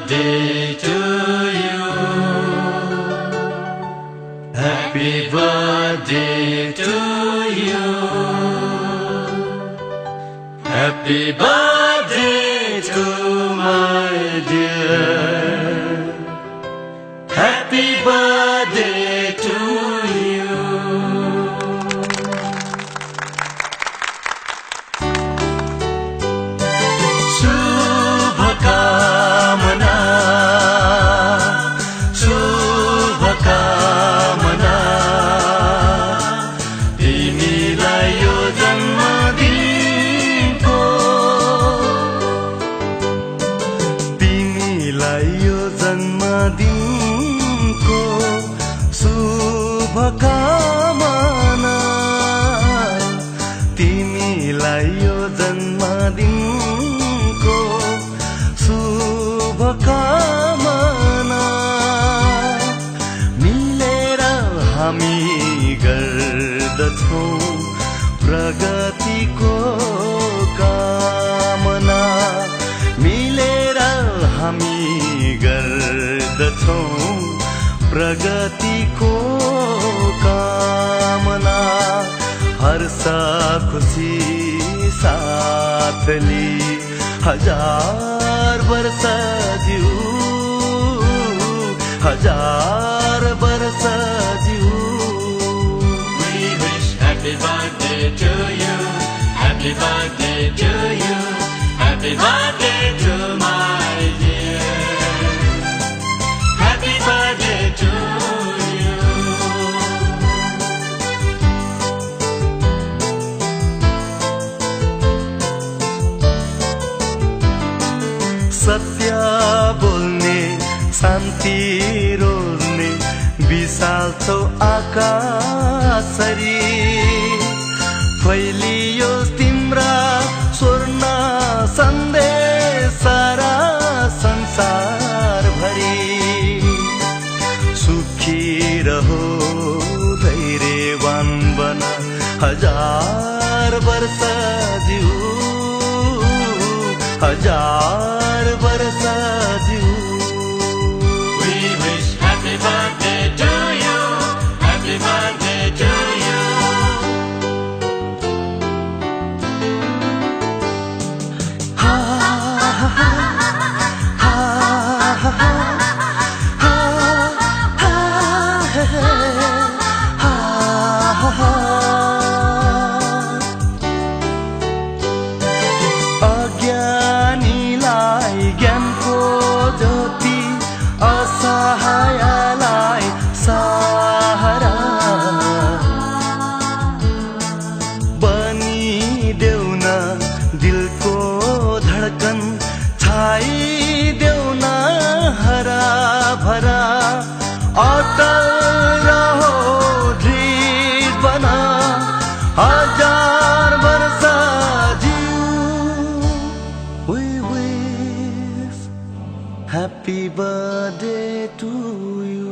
birthday to you. Happy birthday to you. Happy birthday to my dear. Happy birthday to you. Shubhakamana, Shubhakamana. तिमीलाई यो जन्मदिनको, तिमीलाई यो जन्मदिनको शुभकामना, तिमीलाई यो जन्मदिनको शुभकामना। मिलेर हामी गर्दछौं प्रगतिको कामना, मिलेर हामी गर्दछौं प्रगतिको कामना। हर्ष खुशी साथली हजार वर्ष जिऊ, हजार वर्ष जिऊ। Happy birthday to you, happy birthday to you, happy birthday to my dear. Happy birthday to you. सत्य बोल्ने, शान्ति रोल्ने, विशाल छौ आकाशरी। फैलियो तिम्रा स्वर्ण सन्देश सारा संसार भरी। सुखी रहो धैर्यवान बन, हजार वर्ष जिऊ, हजार वर्ष जिऊ। We wish happy birthday to you, happy birthday to you. अज्ञानीलाई ज्ञानको ज्योति, असहायलाई सहारा बनिदेऊ न दिलको धडकन, छाइदेऊ न हरा भरा। अटल रहो दृढ बन, हजार वर्ष जिऊ। We wish happy birthday to you.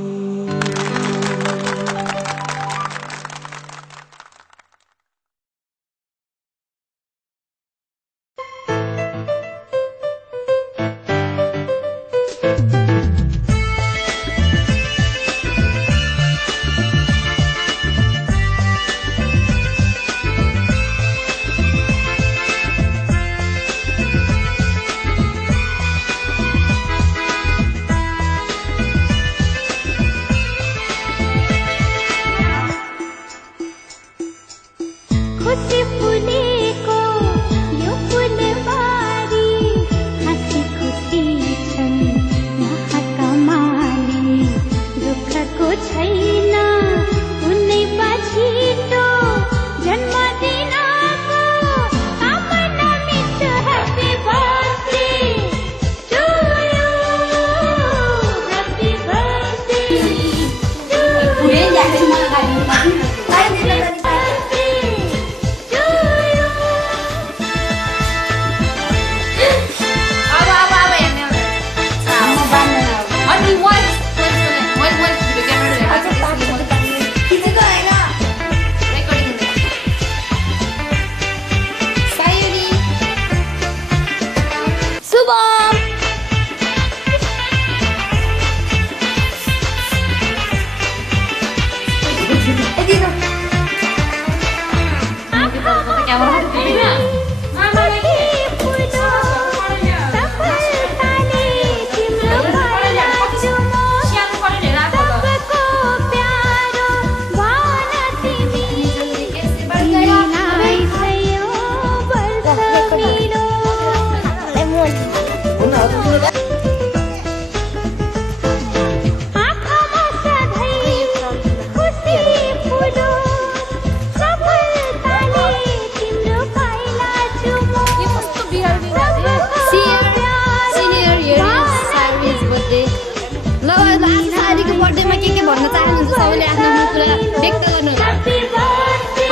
चाहनुहुन्छ सबैले आफ्नो आफ्नो कुरा व्यक्त गर्नुहोला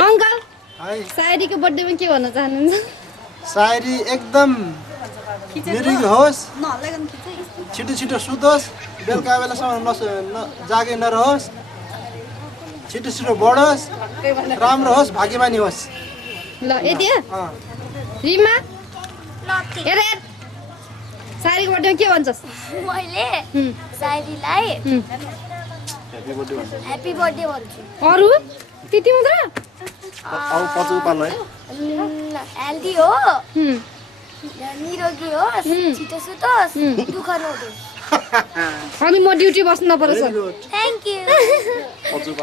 अङ्कल सायरीको बर्थडेमा के भन्न चाहनुहुन्छ सायरी एकदम निरोगी होस् छिटो छिटो सुतोस् बेलुका बेलासम्म जागे नरहोस् छिटो छिटो बढोस् राम्रो होस् भाग्यमानी होस् ल यति रिमा हेर सायरीको बर्थडेमा के भन्छस् मैले सायरीलाई ह्यापी बर्थडे भन्छु अरू त्यति मात्र हेल्दी हो निरोगी होस् छिटो सुतोस् दुःख नहोस् अनि म ड्युटी बस्नु नपरोस् थ्याङ्क यू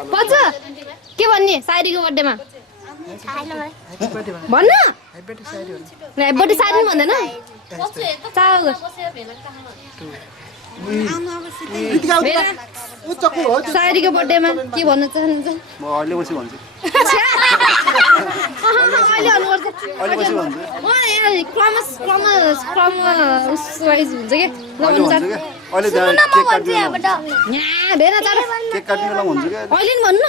पछ के भन्ने सायरीको बर्थडेमा भन्न बर्थडे सायरी भन्दैन सायरीको बर्थडेमा के भन्न चाहनुहुन्छ अहिले हुन्छ अहिले भन्नु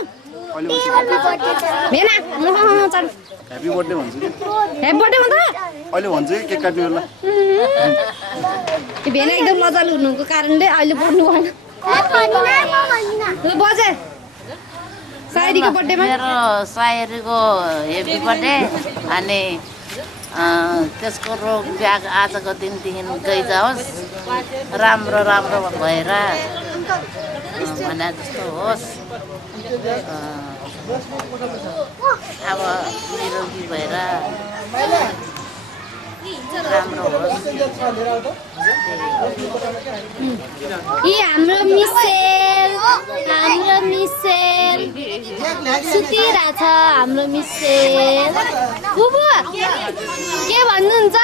ह्यापी बर्थडे भन्छु कि ह्यापी बर्थडे मात्र अहिले भन्छु कि केक काट्ने बेला भेना एकदम लजालु हुनुको कारणले अहिले बोल्नु भएन ल बजे सायरीको बर्थडेमा मेरो सायरीको ह्यापी बर्थडे अनि त्यसको रोग ब्याग आजको दिनदेखि गइजाओस् राम्रो राम्रो भएर भने जस्तो होस् अब निरोगी भएर राम्रो होस् हाम्रो मिसेल सुतिरहेछ हाम्रो मिसेल बुबु के भन्नुहुन्छ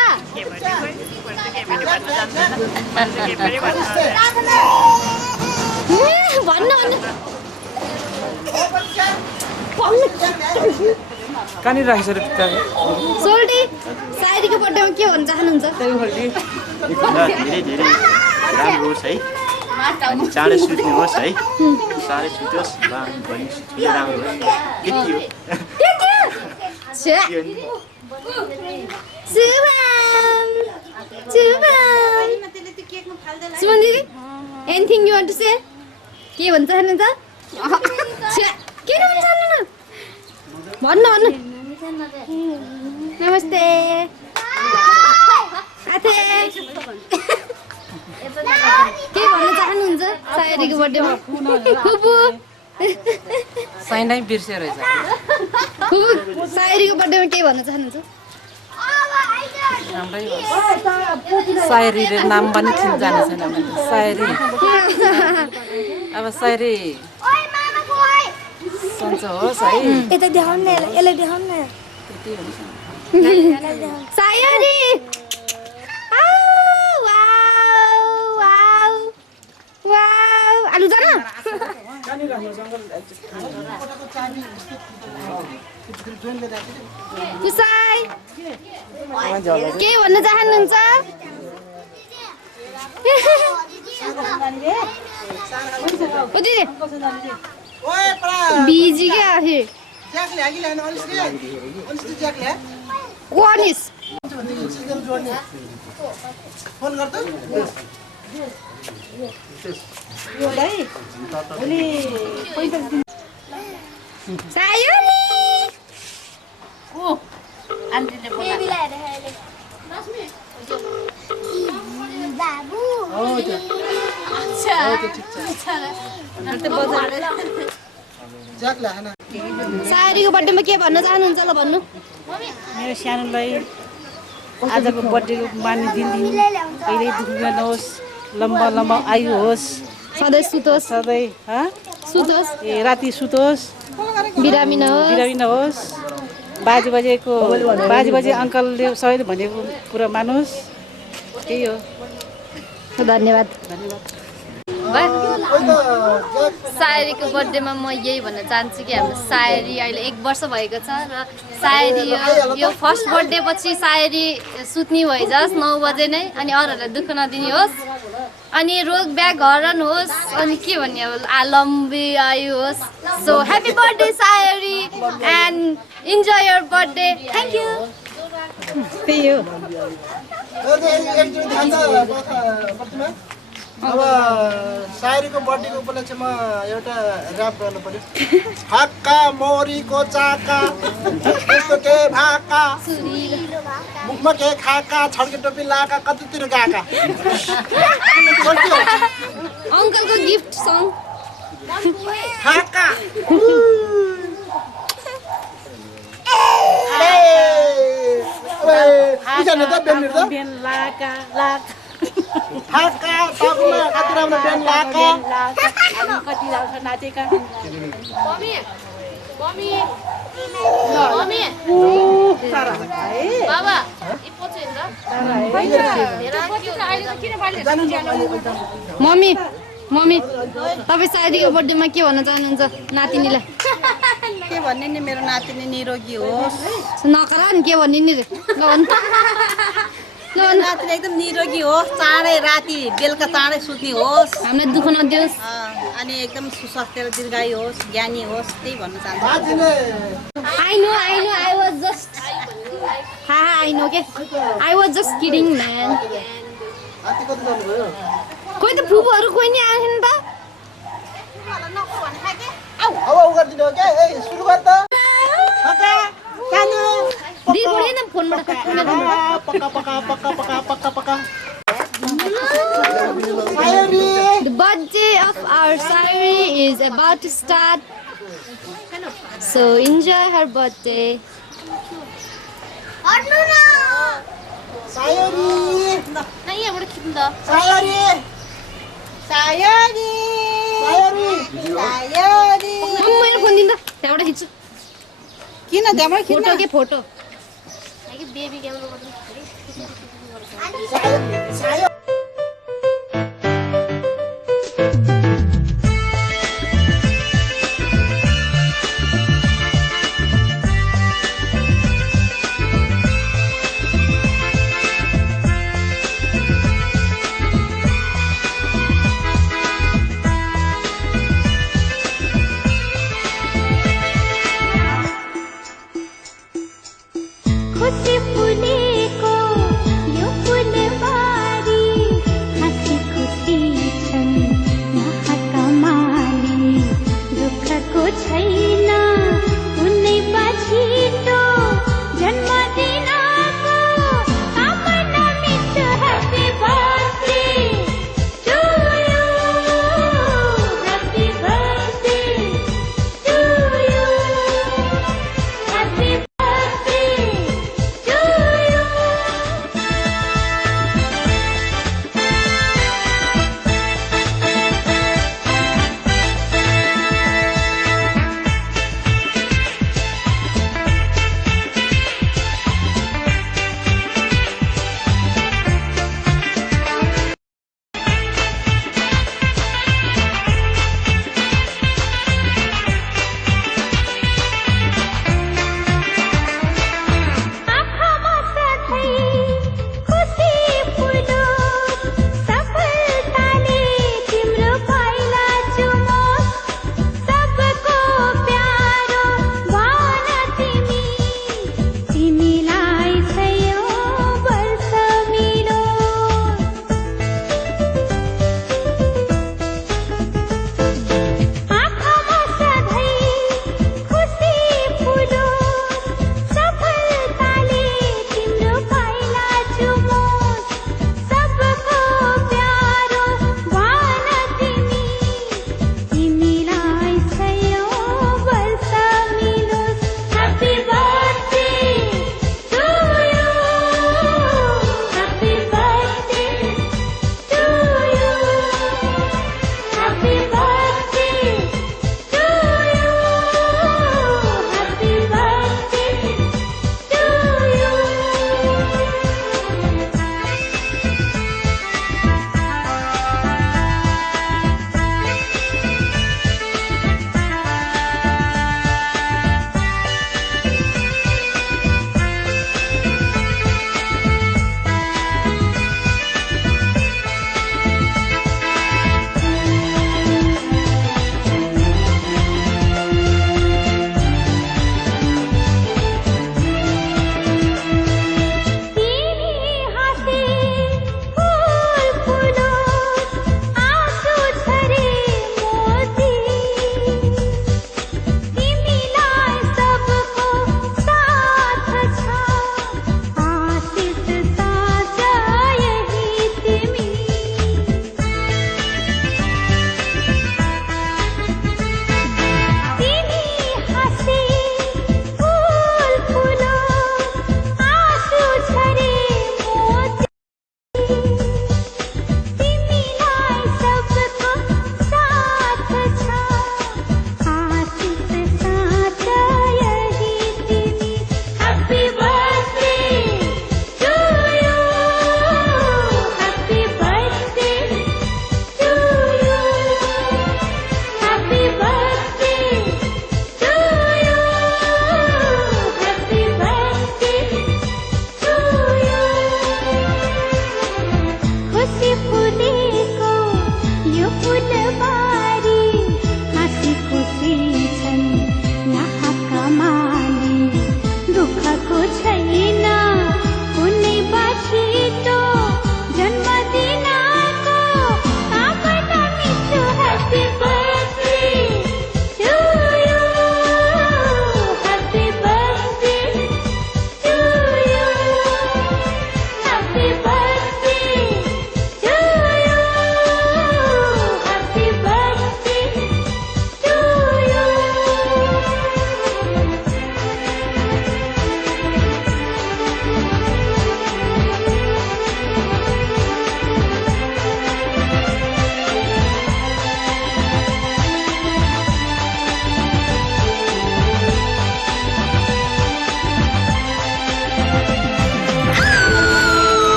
भन्नु कहाँनिर राखेको छ सोल्टी सायरीको बर्थडेमा के भन्न चाहनुहुन्छ धेरै धेरै राम्रो होस् है चाँडै सुत्नुहोस् है साह्रै सुत्योस् राम्रो होस् यति हो सुमन दिदी anything you want to say के भन्न चाहनुहुन्छ के भन्न चाहनु भन्नु नमस्ते आथे के भन्न चाहनुहुन्छ सायरीको बर्थडेमा फुपू साइनै बिर्से रहेछ फुपू सायरीको बर्थडेमा के भन्न चाहनुहुन्छ सायरीले नाम पनि थिन जाने छैन सायरी अब सायरी सन्चो होस् है यता देखाउनु न यसलाई देखाउनु न सायरी आलु जान पुसाई के भन्न चाहनुहुन्छ ओ दिदी बिजी क्या आखिर वानिस फोन गर्दा सायरी ओ आन्टीले बोला बाबु सायरीको बर्थडेमा के भन्न चाहनुहुन्छ ल भन्नु मेरो सानोलाई आजको बर्थडेको मानि दिनदिन कहिल्यै दुःख नहोस् लम्बा लम्बा आयु होस् सधैँ सुतोस् सधैँ सुतोस् राति सुतोस् बिरामी नहोस् बाजे अङ्कलले सबैले भनेको कुरा मानोस् त्यही हो धन्यवाद भयो कोही त सायरीको बर्थडेमा म यही भन्न चाहन्छु कि हाम्रो सायरी अहिले 1 वर्ष भएको छ र सायरी यो फर्स्ट बर्थडे पछि सायरी सुत्ने भइजाओस् 9 बजे नै अनि अरूहरूलाई दुःख नदिने होस् अनि रोग ब्याग हरण होस् अनि के भन्ने अब लम्बी आयु होस् so happy birthday Sairi and enjoy your birthday thank you त्यही हो अब सायरीको बर्थडेको उपलक्ष्यमा एउटा ऱ्याप गर्नु पर्यो हाक्का मोरीको चाका यस्तो के भाका मुखमा के खाका छड्के टोपी लाका कतितिर गएका अङ्कलको गिफ्ट सङ हाक्का बेन लाका लाका हाक्का तापमा कति राम्रो बेन लाका अनि कति आउँछ नाचेका मम्मी मम्मी मम्मी सारा बाबा मम्मी मम्मी तपाईँ सायरीको बर्थडेमा के भन्न चाहनुहुन्छ नातिनीलाई के भन्ने नि मेरो नातिनी निरोगी होस् नकला नि के भन्ने नि रे ल मेरो नातिनी एकदम निरोगी होस् चाँडै राति बेलुका चाँडै सुत्ने होस् हामीलाई दुःख नदियोस् अनि एकदम सुस्वास्थ्य र दीर्घायु होस् ज्ञानी होस् त्यही भन्न चाहन्छु I know I was just I know के I was just kidding man कोही त फुपूहरू कोही नि आएन नि त अब गरिदिनु हो क्या सुरु गर त दिदी बोले न फोनबाट पक्का पक्का पक्का पक्का पक्का पक्का The birthday of our Sayuri is about to start. So enjoy her birthday. Sairi Na यहाँबाट खिच्नु सायरी सायरी सायरी सायरी मैले फोन दिनु त त्यहाँबाट खिच्छु किन त्यहाँबाट किन फोटो के फोटो बेबी क्यामेरा खुसी फुलेको यो फुलबारी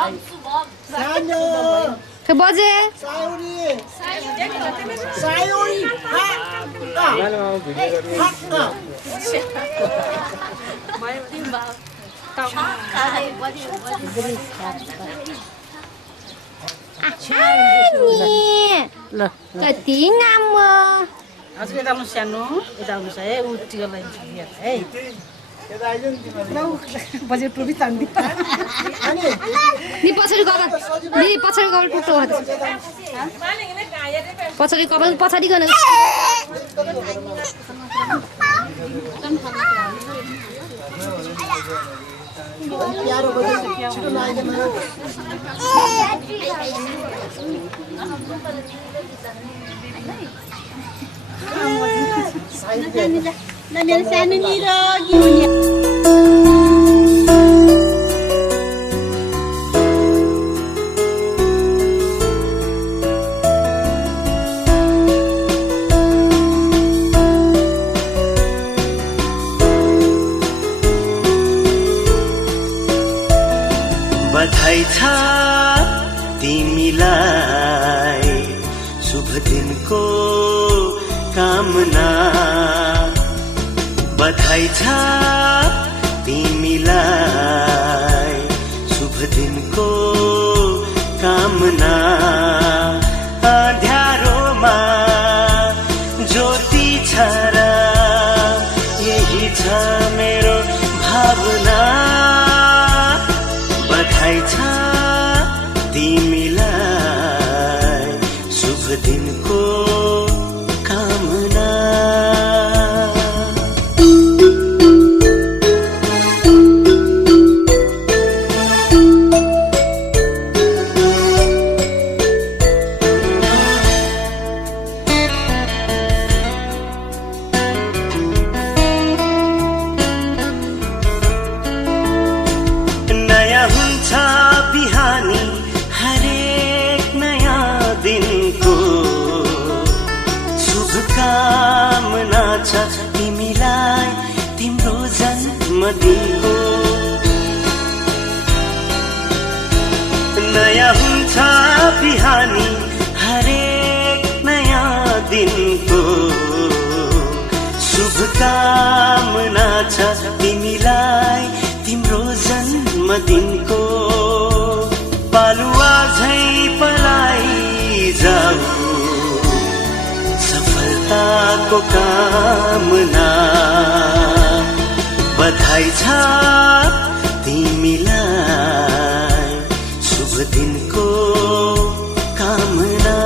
सानो खै बजे साउरी साउरी ल कति राम्रो हजुर यता आउनु सानो यता आउनुहोस् है ऊ टिका लगाइदिनु है बजे टोपी तान्दी नि पछाडि कपाल पुग्नु पछाडि कपाल पछाडि गर्न प्यारो बजे छिटो लाग्दैन मेरो सानो निरोगी हुने बधाई छ तिमीलाई शुभ दिनको कामना बधाई छ तिमीलाई शुभ दिनको कामना अँध्यारोमा ज्योति छ र यही छ मेरो भावना बधाई छ तिमीलाई शुभ दिनको कामना कामना छ तिमीलाई तिम्रो जन्मदिनको नयाँ हुन्छ बिहानी हरेक नयाँ दिनको शुभकामना छ तिमीलाई तिम्रो जन्मदिनको पालुवा झै पलाई जाऊ सफलताको कामना बधाई छ तिमीलाई शुभ दिनको कामना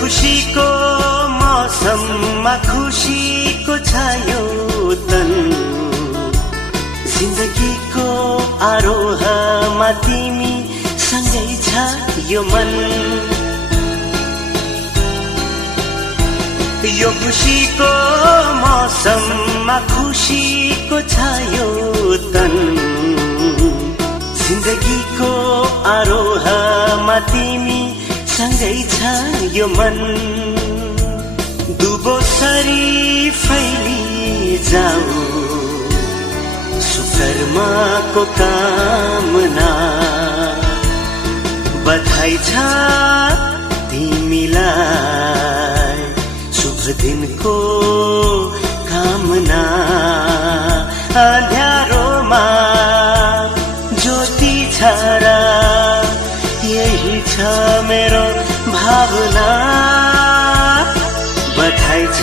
खुशीको मौसममा खुशीको छायो तन जिन्दगीको आरोहमा तिमी सँगै छ यो मन यो खुशीको मौसममा खुशीको छायो तन जिन्दगीको आरोहमा तिमी सँगै छ यो मन दुबो सरी फैली जाऊ सुकर्माको कामना बधाई छ तिमीलाई शुभ दिनको कामना अँध्यारोमा ज्योति छ र यही छ मेरो भावना बधाई छ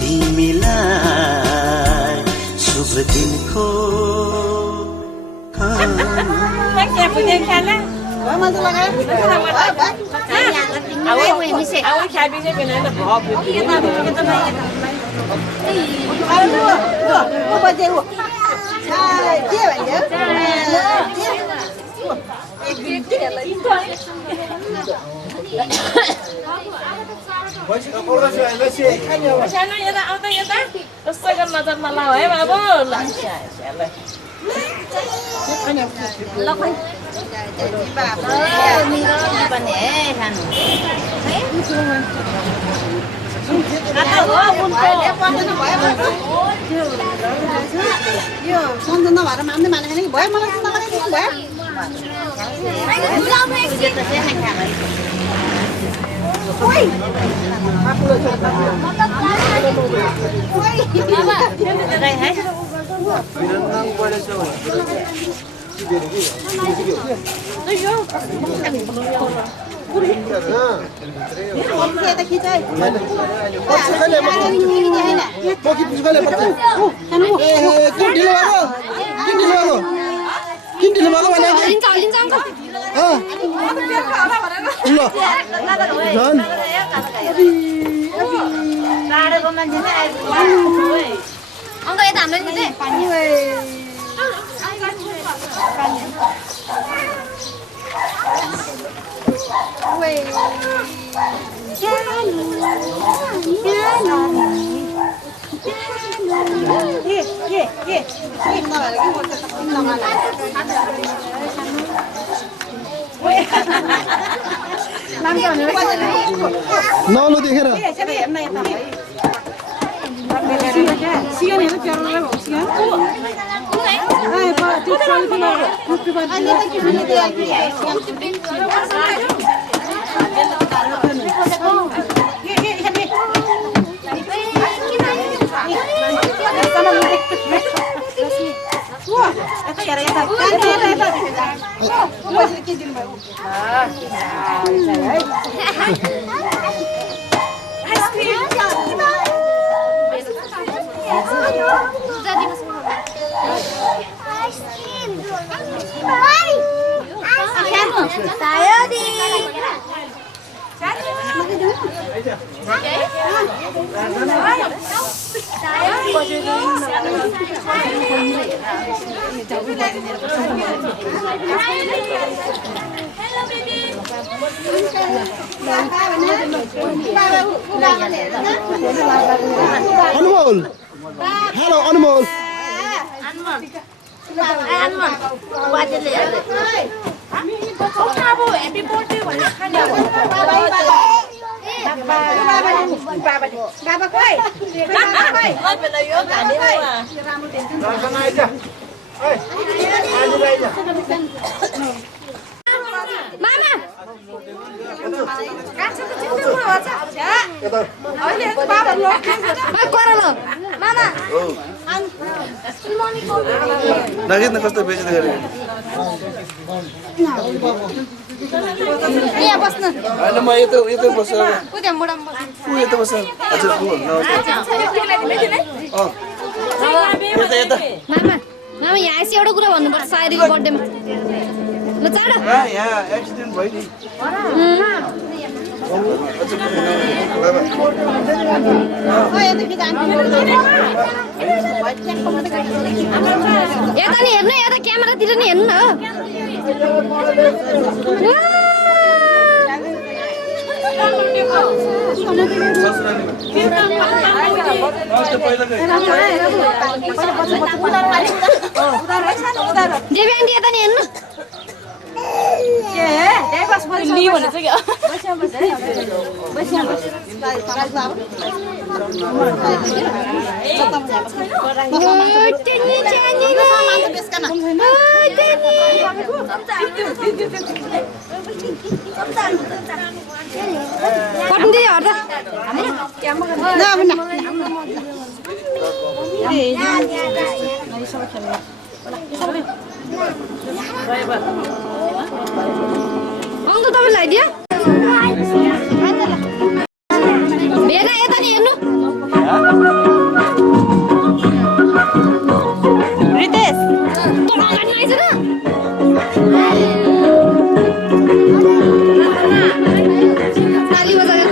तिमीलाई शुभ दिनको सानो यता आउँदा यता कस्तो गर्न नजरमा लाऊ है बाबु ल पनि है खानु यो सम्झना नभएर मान्दै मानेको नि भयो मलाई सुन्दा भयो टाढोको मान्छे चाहिँ अङ्क यता हाम्रो नि नौलो देखेर अनमोल हेलो अनमोल नगेत न कस्तो बेच्दै गरे यहाँ बस्नु हैन म यतै बस्छु उता मोडम उ यतै बस्छु हजुर मामा मामा यहाँ आएपछि एउटा कुरा भन्नुपर्छ सायरीको बर्थडेमा ल चाँडो यहाँ एक्सिडेन्ट भयो नि यता नि हेर्नु यता क्यामेरातिर नि हेर्नु न देवी आन्टी यता नि हेर्नु पठाउँदै हट्दा अङ्कल तपाईँ लगाइदियो भेना यता नि हेर्नु रितेश तँ अगाडि आइज न ताली बजाएर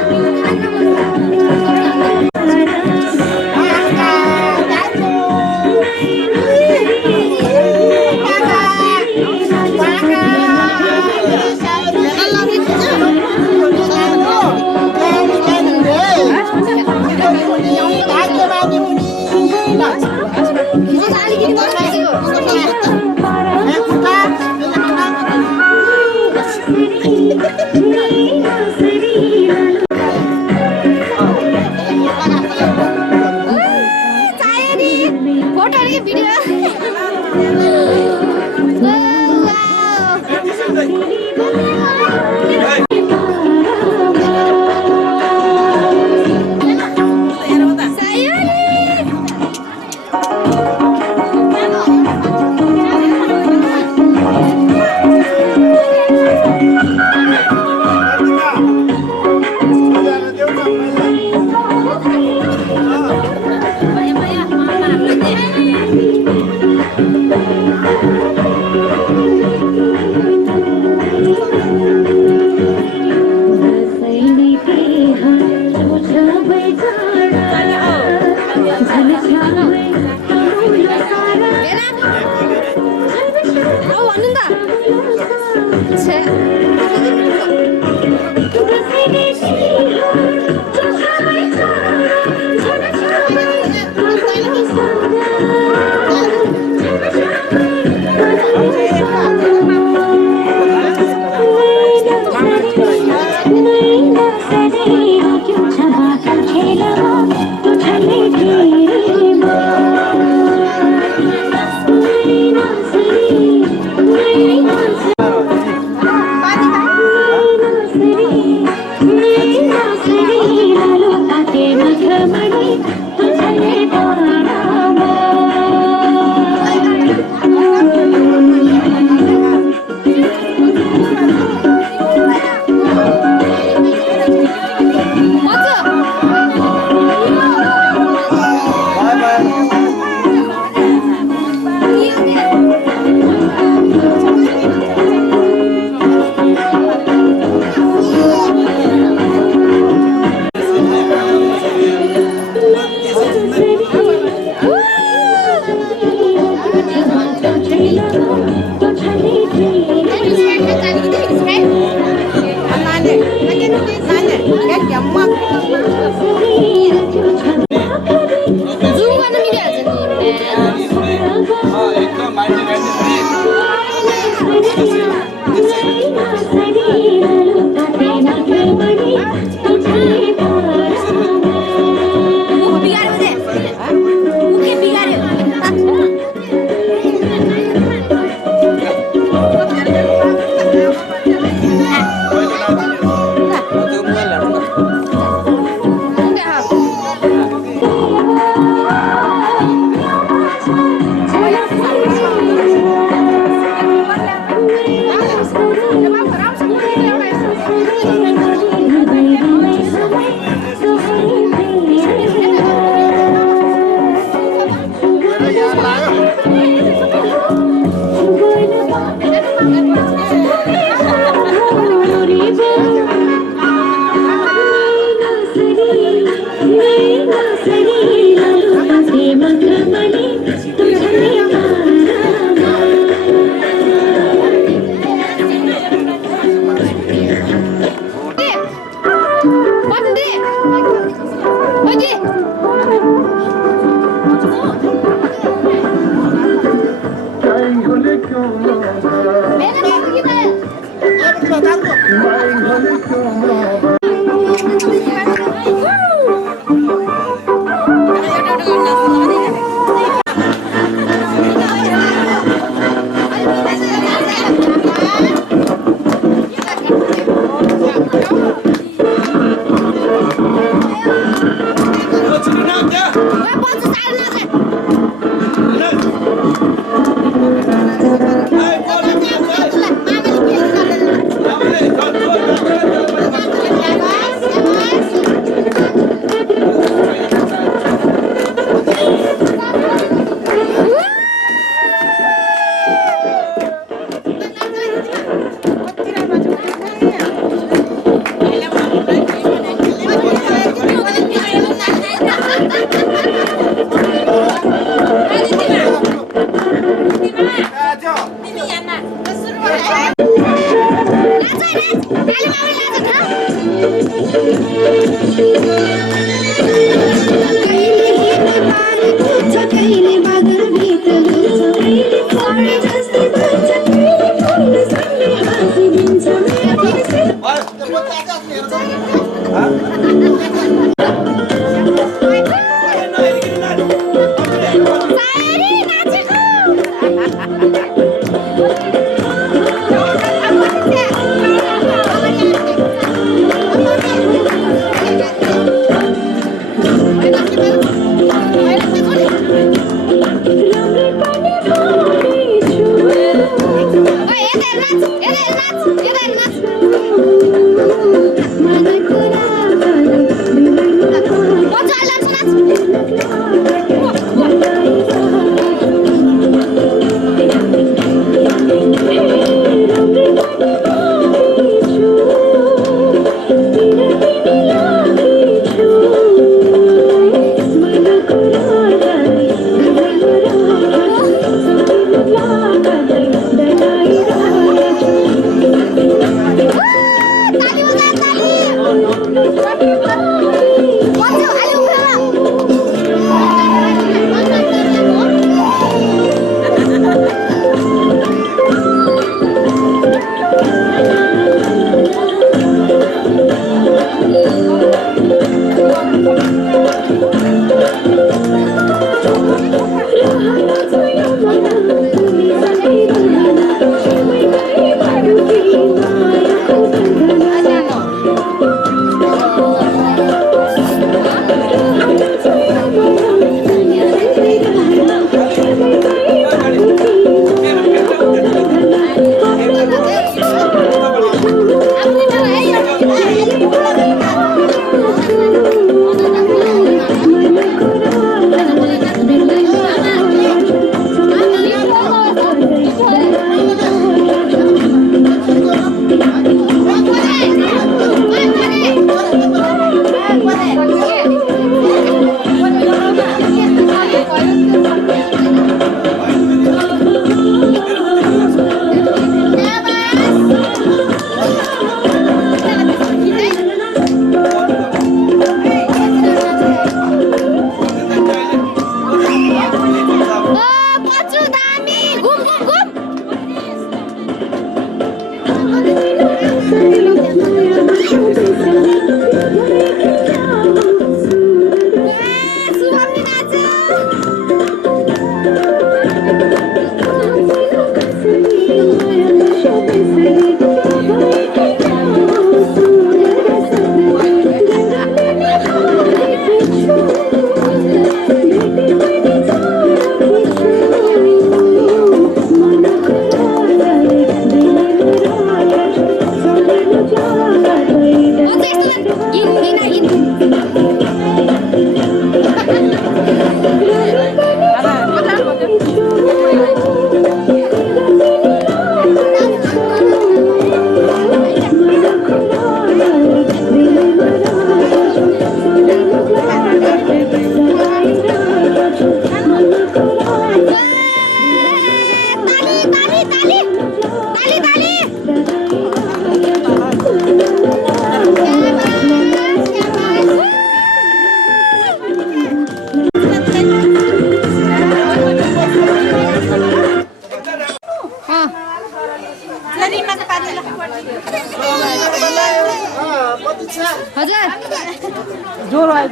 हजुर ज्वरो आयो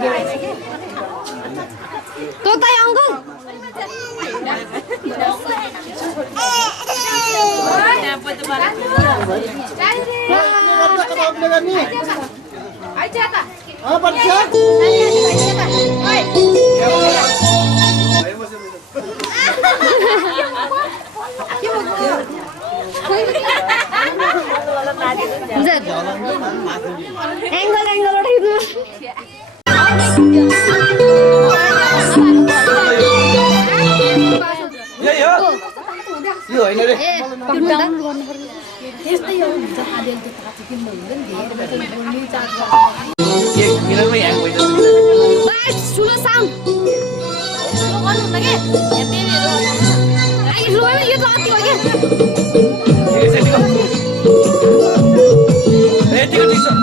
तोताई अङ्कल एङ्गलबाट हिँड्नु यो होइन रे किनभने ह्याङ भइसक्यो ठुलो साउन्ड यो त अति हो क्या यतिको ठिक छ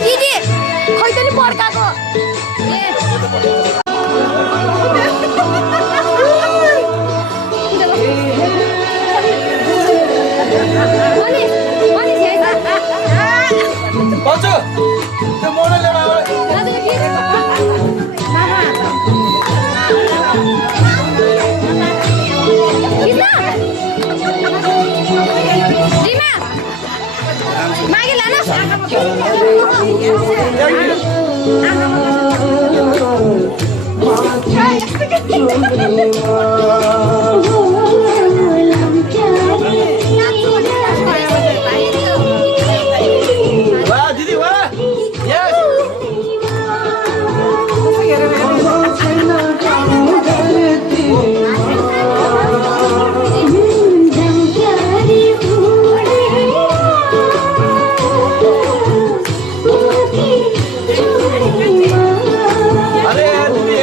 दिदी खै त नि पर्काको बच्चो त्यो मोडल ल्याउनु वाह दिदी वाह यस अरे दिदी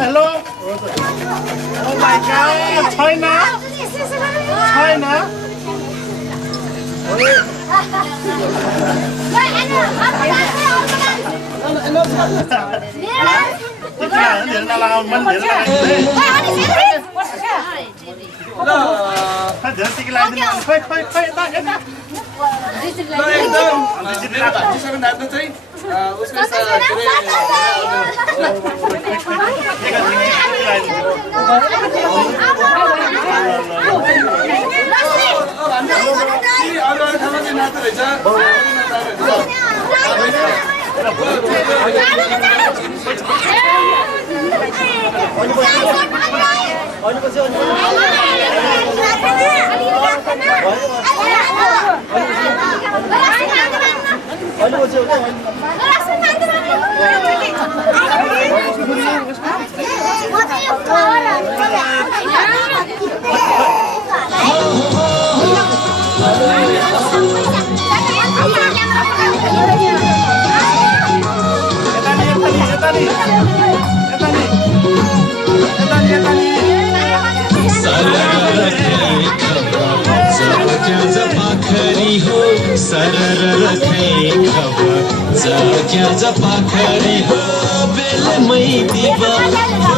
हेलो ओ माय गॉड छैन पाखरी हो बेल मै दिवा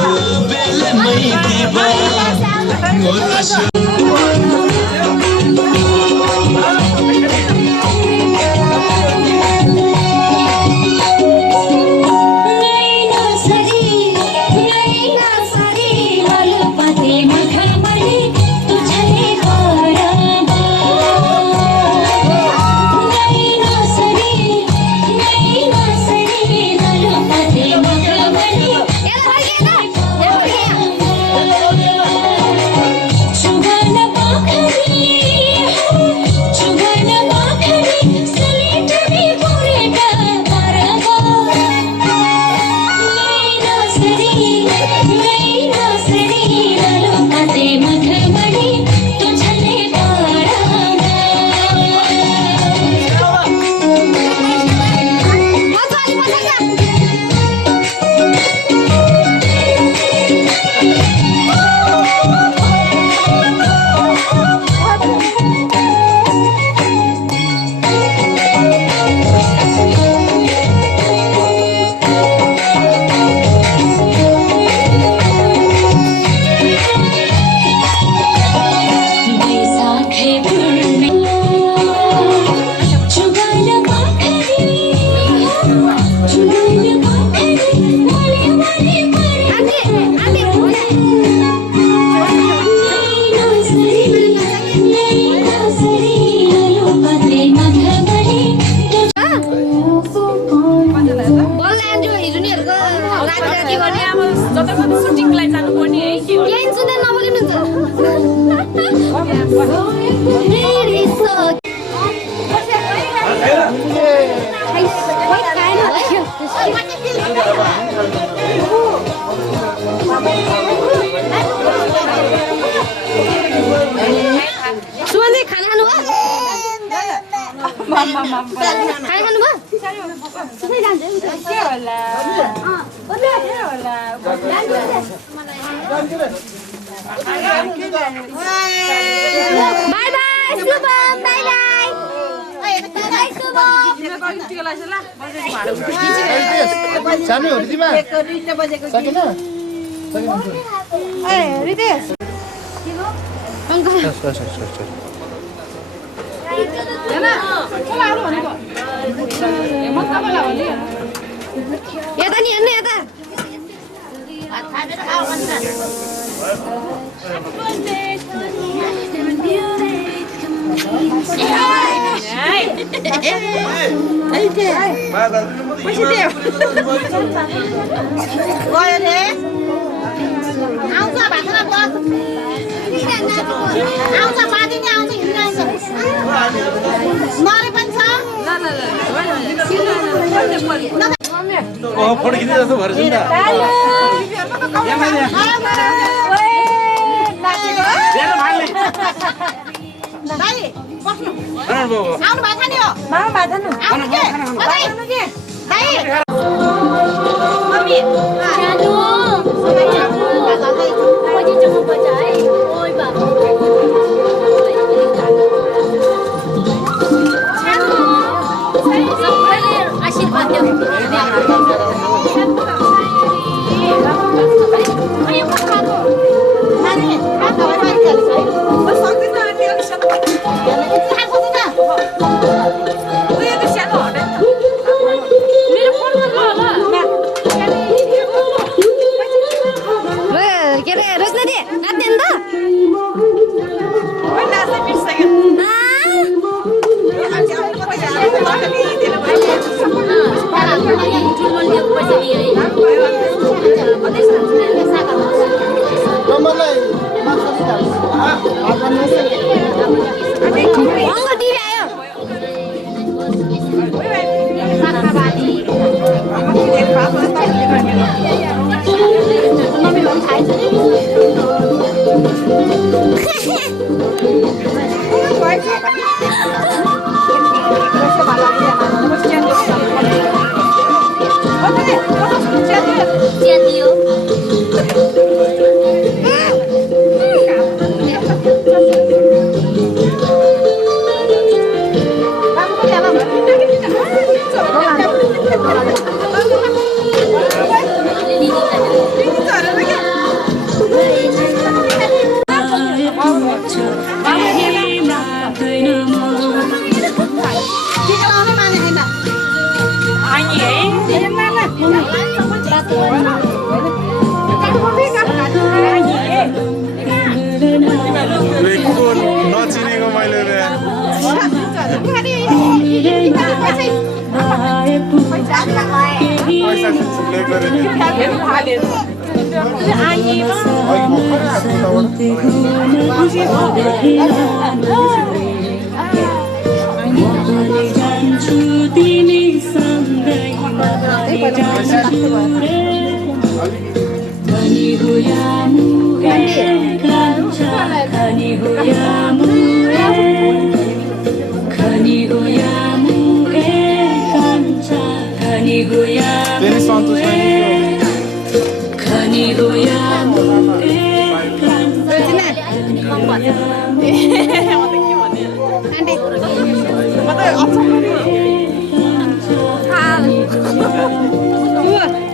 यता नि हेर्नु यता फोटो खिच्दै जस्तो भएर छ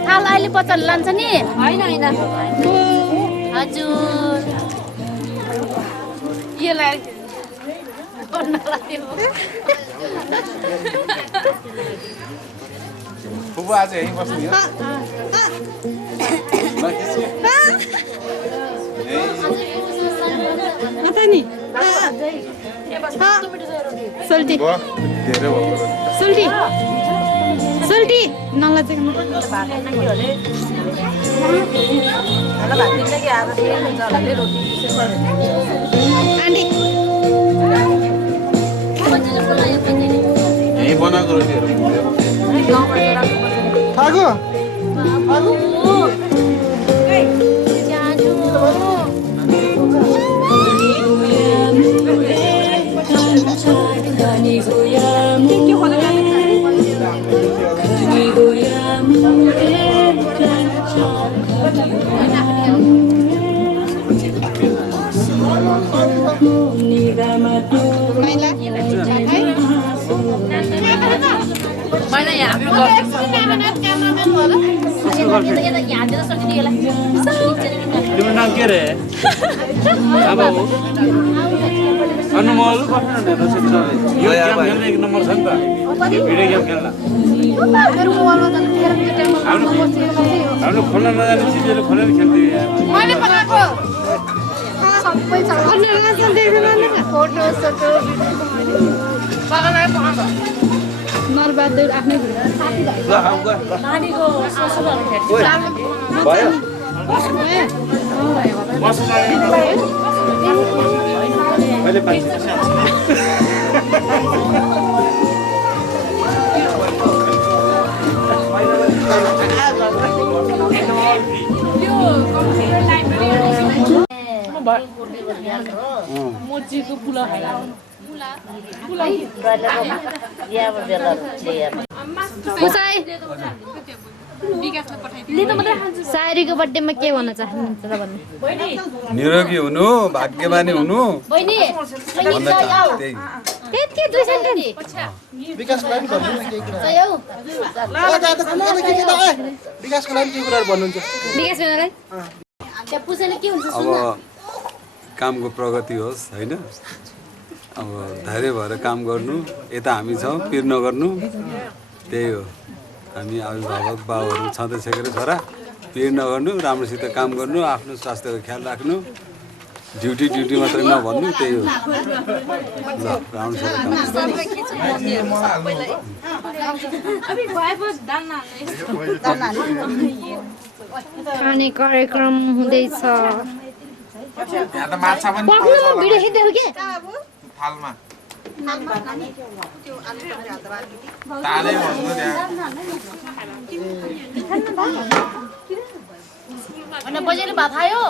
थाल अहिले पचास लान्छ नि होइन होइन हजुर के लाग्यो फुपू आज यहीँ बस्नु सोल्टी सोल्टी सोल्टी यहीँ बनाएको रोटीहरू खाएको तिम्रो नाम के रे अब अनुमोल यो गेम खेल्ने एक नम्बर छ नि त भिडियो गेम खेल्न हाम्रो खोल्न नजाने चिजहरू खोलेर खेल्दै नरबहादुर आफ्नै मोचीको पुला सायरीको बर्थडेमा के भन्न चाहनुहुन्छ त भन्नु निरोगी हुनु भाग्यमानी हुनु त्यति 2 सेन्टेन्स विकासको लागि भन्नु केही कुरा विकासको लागि के कुरा भन्नुहुन्छ विकास गर्नलाई त्यहाँ पुछेले के हुन्छ अब कामको प्रगति होस् हैन अब धैर्य भएर काम गर्नु यता हामी छौँ पिर नगर्नु त्यही हो हामी अभिभावक बाबुहरू छँदै सकेर छोरा पिर नगर्नु राम्रोसित काम गर्नु आफ्नो स्वास्थ्यको ख्याल राख्नु ड्युटी मात्रै नभन्नु त्यही हो ल राम्रोसित काम खाने कार्यक्रम हुँदैछ भिडियो खिच्दैछु के थालमा ताले भन्नु अनि बजेले भात खायो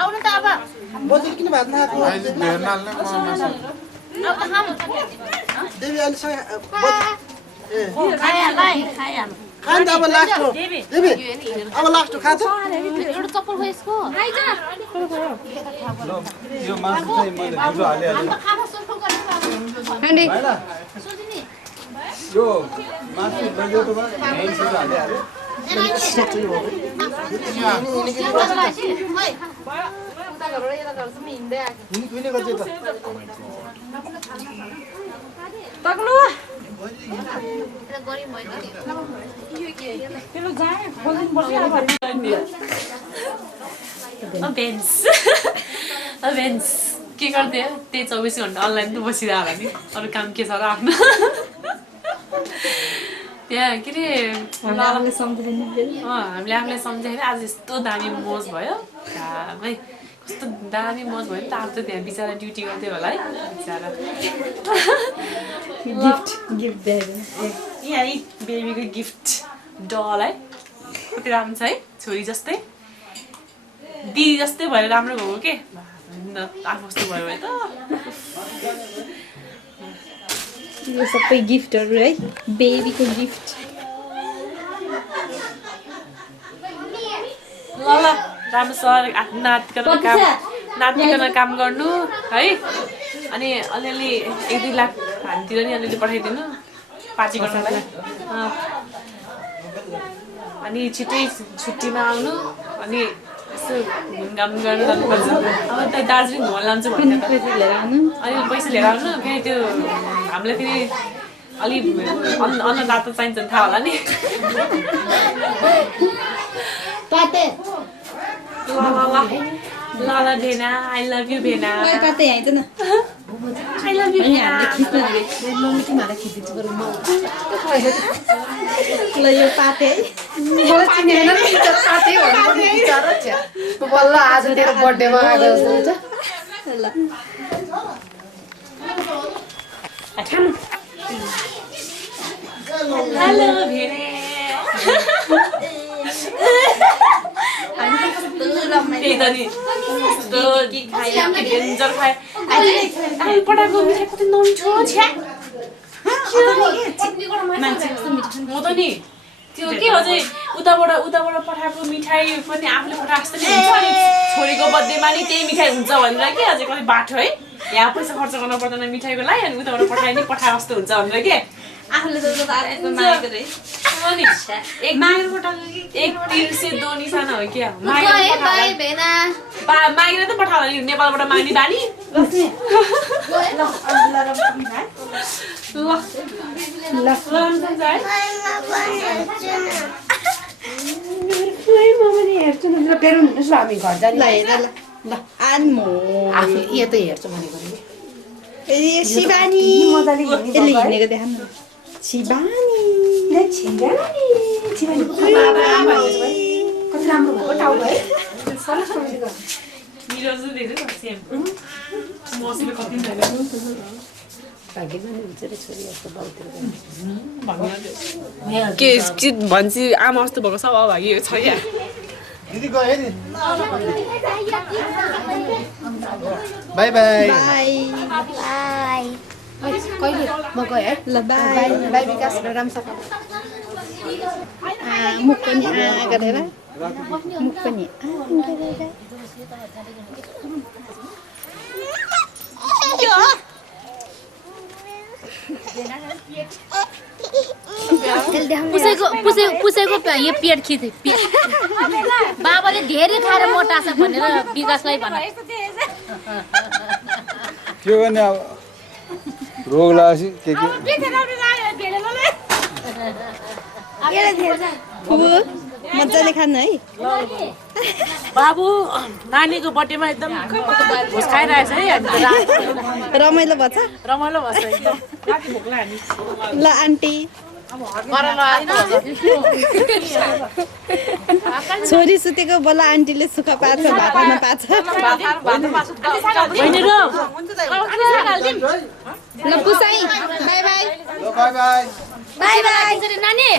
आउनु त अब बजेले किन भात खाएको अहिले भेर्नालले अब त खाम देवी अलिसँग खाइहाल खान त अब लास्ट हो देवी अब लास्ट हो खान्छ एउटा चप्पल खो यसको खाइज यो मासु चाहिँ मैले ढिलो हालिहालेँ आन्टी यो मासु बजेको भए छिटो हालिहालेँ Events. के गर्थ्यो त्यही 24 घण्टा अनलाइन त बसिरह होला नि अरू काम के छ र आफ्नो त्यहाँ के अरे हामीले आफूलाई सम्झाएन आज यस्तो दामी मोज भयो भाइ कस्तो दामी मोज भयो नि त अब त त्यहाँ बिचरा ड्युटी गर्थ्यो होला है बिचरा गिफ्ट यहाँ बेबीको गिफ्ट डल है कति राम्रो छ है छोरी जस्तै दिदी जस्तै भएर राम्रो भएको के आफू जस्तो भयो भने त यो सबै गिफ्टहरू है बेबीको गिफ्ट ल राम्रोसँग आफ्नो नातिकन काम गर्नु है अनि अलिअलि 1-2 लाख हामीतिर नि अलिअलि पठाइदिनु पार्टी गर्नलाई अनि छिट्टै छुट्टीमा आउनु अनि यसो घुमघाम गर्न जानुपर्छ अब त दार्जिलिङ घुम्न लान्छु भने त अनि पैसा लिएर आउनु फेरि त्यो हामीलाई फेरि अलि अन्नदाता चाहिन्छ थाहा होला नि ल भेना आई लभ यु भेना आई लभ यु ल यो पाते बल्ल आज तेरो बर्थडेमा आएको ल हेलो भेना त्यही त नि डेन्जर खाए पटाएको मिठाई कति नमिठो छ्या म त नि त्यो के हो चाहिँ उताबाट पठाएको मिठाई पनि आफूले पठाएको जस्तो नि हुन्छ अनि छोरीको बर्थडेमा नि त्यही मिठाई हुन्छ भनेर के अझै कति बाटो है यहाँ पैसा खर्च गर्नु पर्दैन मिठाईको लागि अनि उताबाट पठाए नि पठाएको जस्तो हुन्छ भनेर के आफूले त मागेको रे अनि एक तिर से दो निशाना हो क्या मागेर त पठाउला नि नेपालबाट माग्ने बानी शिवानी हिँडेको देखा शिवानी कति राम्रो भएको टाउको है मेरो चाहिँ धेरै सेम मसिलो कति के भन्छ आमा जस्तो भएको छ भागी छ या दिदी गयो नि बाई बाई कहिले म गएँ है ल बाई बाई विकास राम्रोसँग मुख पनि गरेर मुख पनि पुसेको यो पेट खिच्यो पेट बाबाले धेरै खाएर मोटा छ भनेर विकासलाई भन के गर्ने अब रोग लागेपछि के मजाले खानु है बाबु नानीको बर्थडेमा एकदम भोज खाइरहेछ है रमाइलो भन्छ रमाइलो भन्छ एकदम राति भोक लाग्यो ल आन्टी छोरी सुतेको बेला आन्टीले सुख पार्छ भात नपाछ ल पुसाई bye bye bye bye bye bye नानी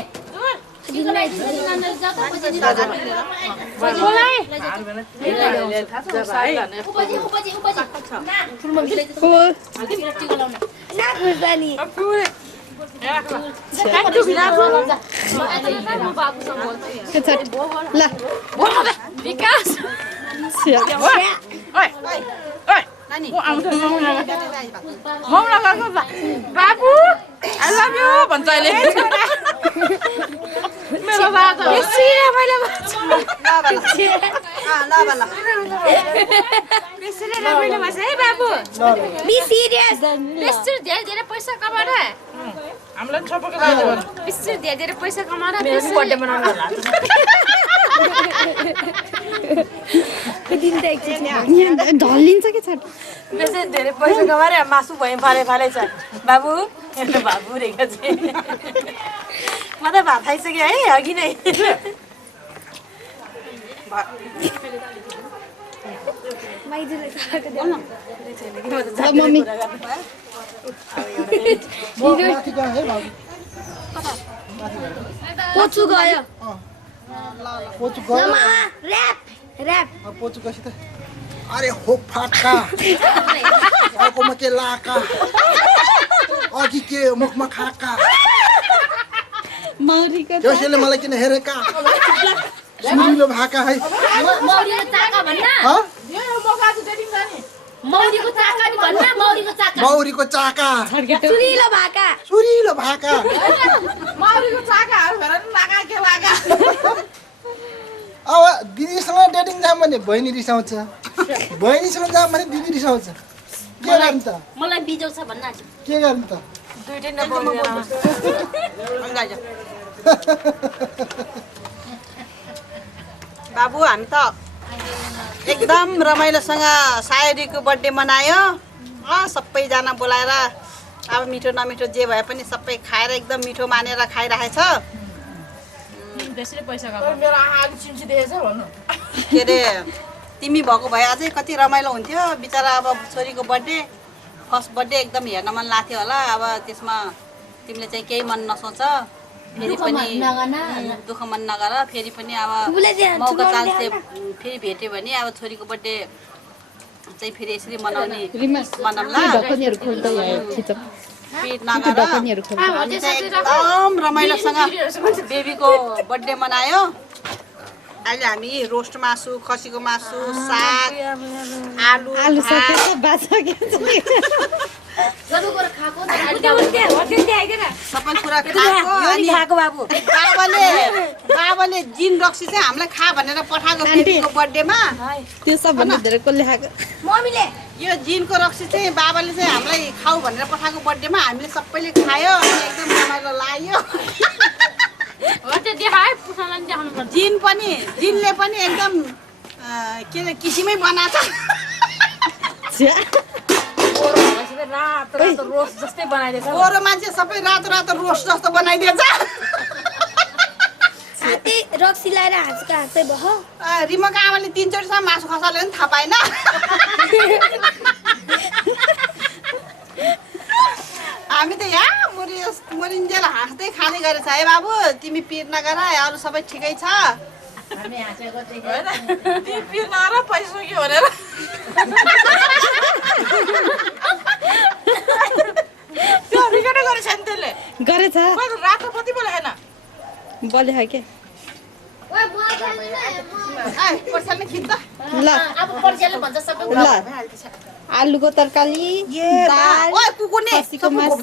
विकास बाबु आई लभ यु भन्छ अहिले मेरो बाबु धेरै पैसा कमाएर हामीलाई छपको धेरै पैसा कमाएर बर्थडे मनाउनु होला ढल्लिन्छ के छ बेसी धेरै पैसा कमाएर मासु भए फाले छ बाबु बाबु रेखा चाहिँ म त भात खाइसकेँ है अघि नै मम्मी पोचु गयो पोचु गयो पोचु कसी त अरे हो फाका अर्कोमा के लाका अघि के मुखमा खाका मौरीको त्यसैले मलाई किन हेरेका सुनिलो भाका है मौरीको चाका भन्न मौरीको चाका नि भन्न मौरीको चाका सुनिलो भाका मौरीको चाकाहरू हेर लागा के लागा अब दिदीसँग डेटिङ जाम भने बहिनी रिसाउँछ बहिनीसँग जाम भने दिदी रिसाउँछ के गर्नु त मलाई बिजाउँछ भन्न के गर्नु त दुईटै नपाउँदैन बाबु हामी त एकदम रमाइलोसँग सायरीको बर्थडे मनायो सबैजना बोलाएर अब मिठो नमिठो जे भए पनि सबै खाएर एकदम मिठो मानेर खाइरहेछ के अरे तिमी भएको भए अझै कति रमाइलो हुन्थ्यो बिचरा अब छोरीको बर्थडे फर्स्ट बर्थडे एकदम हेर्न मन लाग्थ्यो होला अब त्यसमा तिमीले चाहिँ केही मन नसोच फेरि पनि दुःख मन नगर फेरि पनि अब मौका चान्स फेरि भेट्यो भने अब छोरीको बर्थडे चाहिँ फेरि यसरी मनाउने मनाउँला पिर नगर अनि चाहिँ एकदम रमाइलोसँग बेबीको बर्थडे मनायो अहिले हामी रोस्ट मासु खसीको मासु साग आलु सबै कुरा खाएको बाबु बाबाले जिन रक्सी चाहिँ हामीलाई खा भनेर पठाएको बेबीको बर्थडेमा त्यो सबभन्दा धेरै कसले खाएको मम्मीले यो जिनको रक्सी चाहिँ बाबाले चाहिँ हामीलाई खाऊ भनेर पठाएको बर्थडेमा हामीले सबैले खायो अनि एकदम रमाइलो लाग्यो जिनले पनि एकदम के अरे किसिमै बनाएको गोरो मान्छे सबै रातो रातो रोस्ट जस्तो बनाइदिएछ रक्सी लाएर हाँस्दै भयो रिमोको आमाले 3 चोटिसम्म मासु खसाल्यो नि थाहा पाएन हामी त यहाँ मरिन्जेल हाँस्दै खाने गरेछ है बाबु तिमी पिर नगर अरू सबै ठिकै छ पिर नगर पैसा के भनेर त्यो रिकर्ड गरेछ नि त्यसले गरेछ रातो कति बोलेन बोले के ल आलुको तरकारी दाल खसीको मासु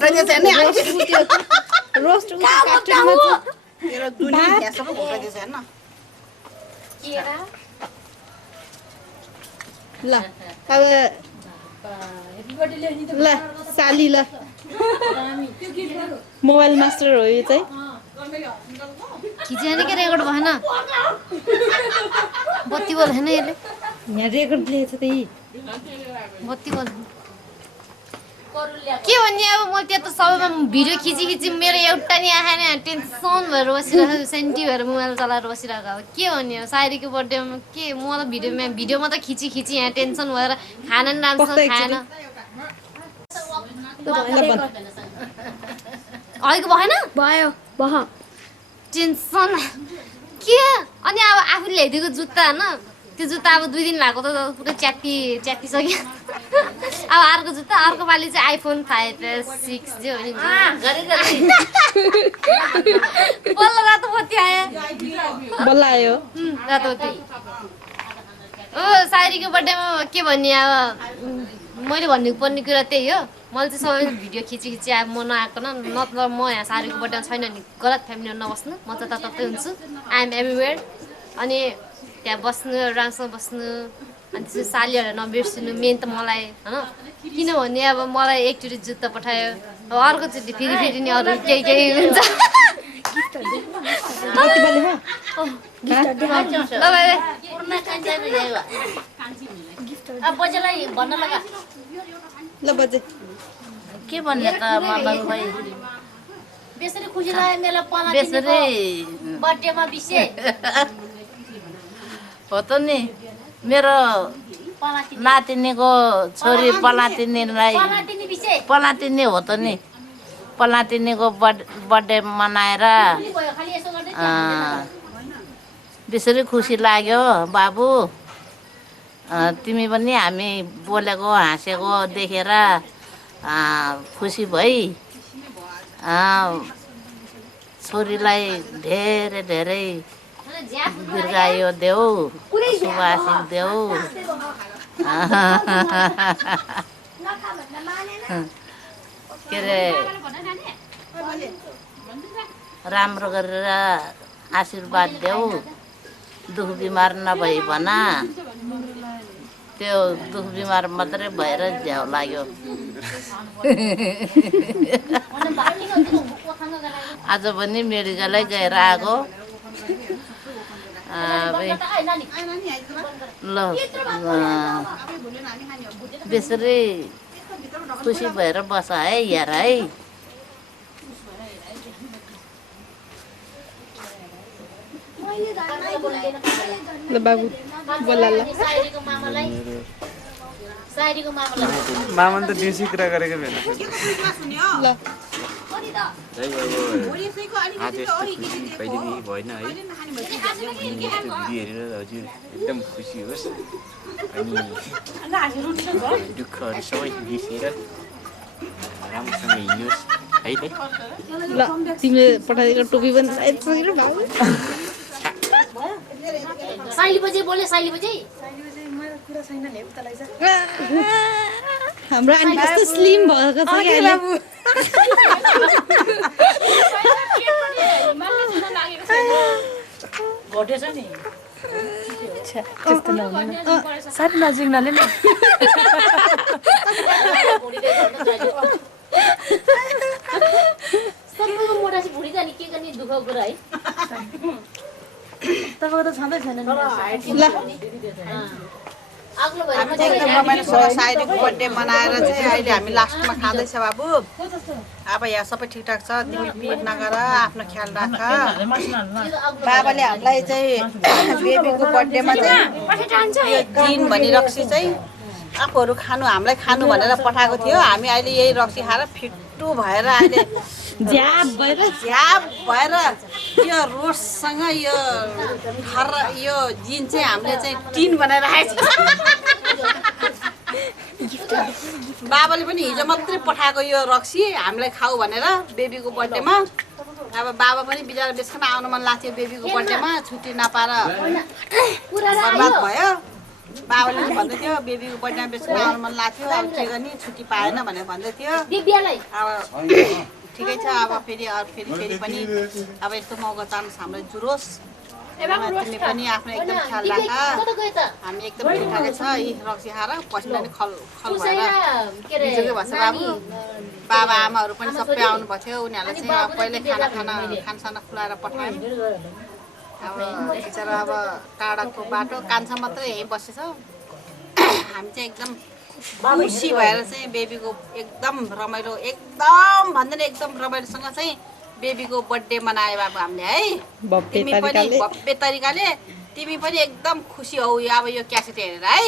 रोस्ट ल अब ल साली ल मोबाइल मास्टर हो यो चाहिँ खिचेन के रेकर्ड भएन बत्ती बोल्दैन यसले यहाँ रेकर्ड लिएछ त यी बत्ती बोल्दैन के भन्ने अब म त्यहाँ त सबैमा भिडियो खिची मेरो एउटा नि आएन टेन्सन भएर बसिरहेको सेन्टी भएर मोबाइल चलाएर बसिरहेको अब के भन्ने अब सायरीको बर्थडेमा के म त भिडियोमा त खिची यहाँ टेन्सन भएर खाना नि राम्रोसँग खाएन अहिलेको भएन भयो टेन्सन के अनि अब आफूले ल्याइदिएको जुत्ता होइन त्यो जुत्ता अब 2 दिन भएको त पुरै च्यातिसक्यो अब अर्को जुत्ता अर्को पालि चाहिँ आइफोन 5 6 जे हो नि बल्ल रातो बत्ती आयो बल्ल आयो रातो बत्ती ओ सायरीको बर्थडेमा के भन्ने अब मैले भन्नु पर्ने कुरा त्यही हो मैले चाहिँ सबै भिडियो खिची अब म नआएको नत्र म यहाँ सायरीको बर्थडेमा छैन नि गलत फ्यामिलीमा नबस्नु म जताततै हुन्छु आई एम एभ्रिवेयर अनि त्यहाँ बस्नु राम्रोसँग बस्नु अनि त्यसपछि सालीहरूलाई नबिर्सिनु मेन त मलाई होइन किनभने अब मलाई एकचोटि जुत्ता पठायो अब अर्कोचोटि फेरि नि अरू केही हुन्छ बजेलाई भन्न लगा ल बजे के भन्ने त मतलब खै बेसरी खुसी लाग्यो मेला पला बेसरी बर्थडेमा विशेष हो त नि मेरो नातिनीको छोरी पलातिनीलाई पलातिनी विशेष पलातिनी हो त नि पलातिनीको बर्थडे मनाएर खाली यसो गर्दै बेसरी खुसी लाग्यो बाबु तिमी पनि हामी बोलेको हाँसेको देखेर खुसी भई छोरीलाई धेरै धेरै दीर्घायु देऊ शुभाशिष देऊ के अरे राम्रो गरेर आशीर्वाद देऊ दुख बिमार नभई भना त्यो दुख बिमार मात्रै भएर झ्याउ लाग्यो आज पनि मेडिकलै गएर आएको ल बेसरी खुसी भएर बस है यार है ल बाबु बोला ल मामा त देशी कुरा गरेको बेला ल आज यस्तो खुसी कहिलेदेखि भएन है भिडियो हेरेर हजुर एकदम खुसी होस् अनि दुःखहरू सबै बिर्सेर राम्रोसँग हिँड्नुहोस् है त ल तिमीले पठाएको टोपी पनि सायद सकेर बाबु साइली बजे बोले साइली बजे हाम्रो आन्टी कस्तो स्लिम भएको छ कि अहिले घटेछ नि त्यस्तो नहुने साथी नजिक नले न सबैको मोटा चाहिँ भुँडी जाने के गर्ने दुःखको कुरा है तपाईँको त छँदै छैन अग्लो भएर हामी चाहिँ एकदम रमाइलोसँग साइडीको बर्थडे मनाएर चाहिँ अहिले हामी लास्टमा खाँदैछ बाबु अब यहाँ सबै ठिकठाक छ तिमी पिर नगर आफ्नो ख्याल राख बाबाले हामीलाई चाहिँ बेबीको बर्थडेमा चाहिँ यो जिन भनी रक्सी चाहिँ आफूहरू खानु हामीलाई खानु भनेर पठाएको थियो हामी अहिले यही रक्सी खाएर फिट्टु भएर अहिले झ्याप भएर यो रोडसँग यो यो जिन चाहिँ हामीले चाहिँ टिन बनाएर राखेको छ बाबाले पनि हिजो मात्रै पठाएको यो रक्सी हामीलाई खाऊ भनेर बेबीको बर्थडेमा अब बाबा पनि बिचरा बेसकन आउनु मन लाग्थ्यो बेबीको बर्थडेमा छुट्टी नपाएर बर्बाद भयो बाबाले पनि भन्दै थियो बेबीको बर्थडेमा बेसकन आउनु मन लाग्थ्यो अब के गर्ने छुट्टी पाएन भनेर भन्दै थियो अब ठिकै छ अब फेरि पनि अब यस्तो मौका चान्स हामीलाई जुरोस् तिमी पनि आफ्नो एकदम ख्याल राख हामी एकदम ठिकठाकै छ यी रक्सी खाएर पसिना पनि खल भएर बिजोकै भन्छ बाबु बाबा आमाहरू पनि सबै आउनुभएको थियो उनीहरूलाई चाहिँ अब पहिल्यै खानासाना खुलाएर पठायौँ अब बिचरा अब टाढाको बाटो कान्छा मात्रै यहीँ बसेछ हामी चाहिँ एकदम खुसी भएर चाहिँ बेबीको एकदम रमाइलो एकदम भन्दैन एकदम रमाइलोसँग चाहिँ बेबीको बर्थडे मनायो बाबु हामीले है तिमी पनि भव्य तरिकाले तिमी पनि एकदम खुसी हौ अब यो क्यासेट हेरेर है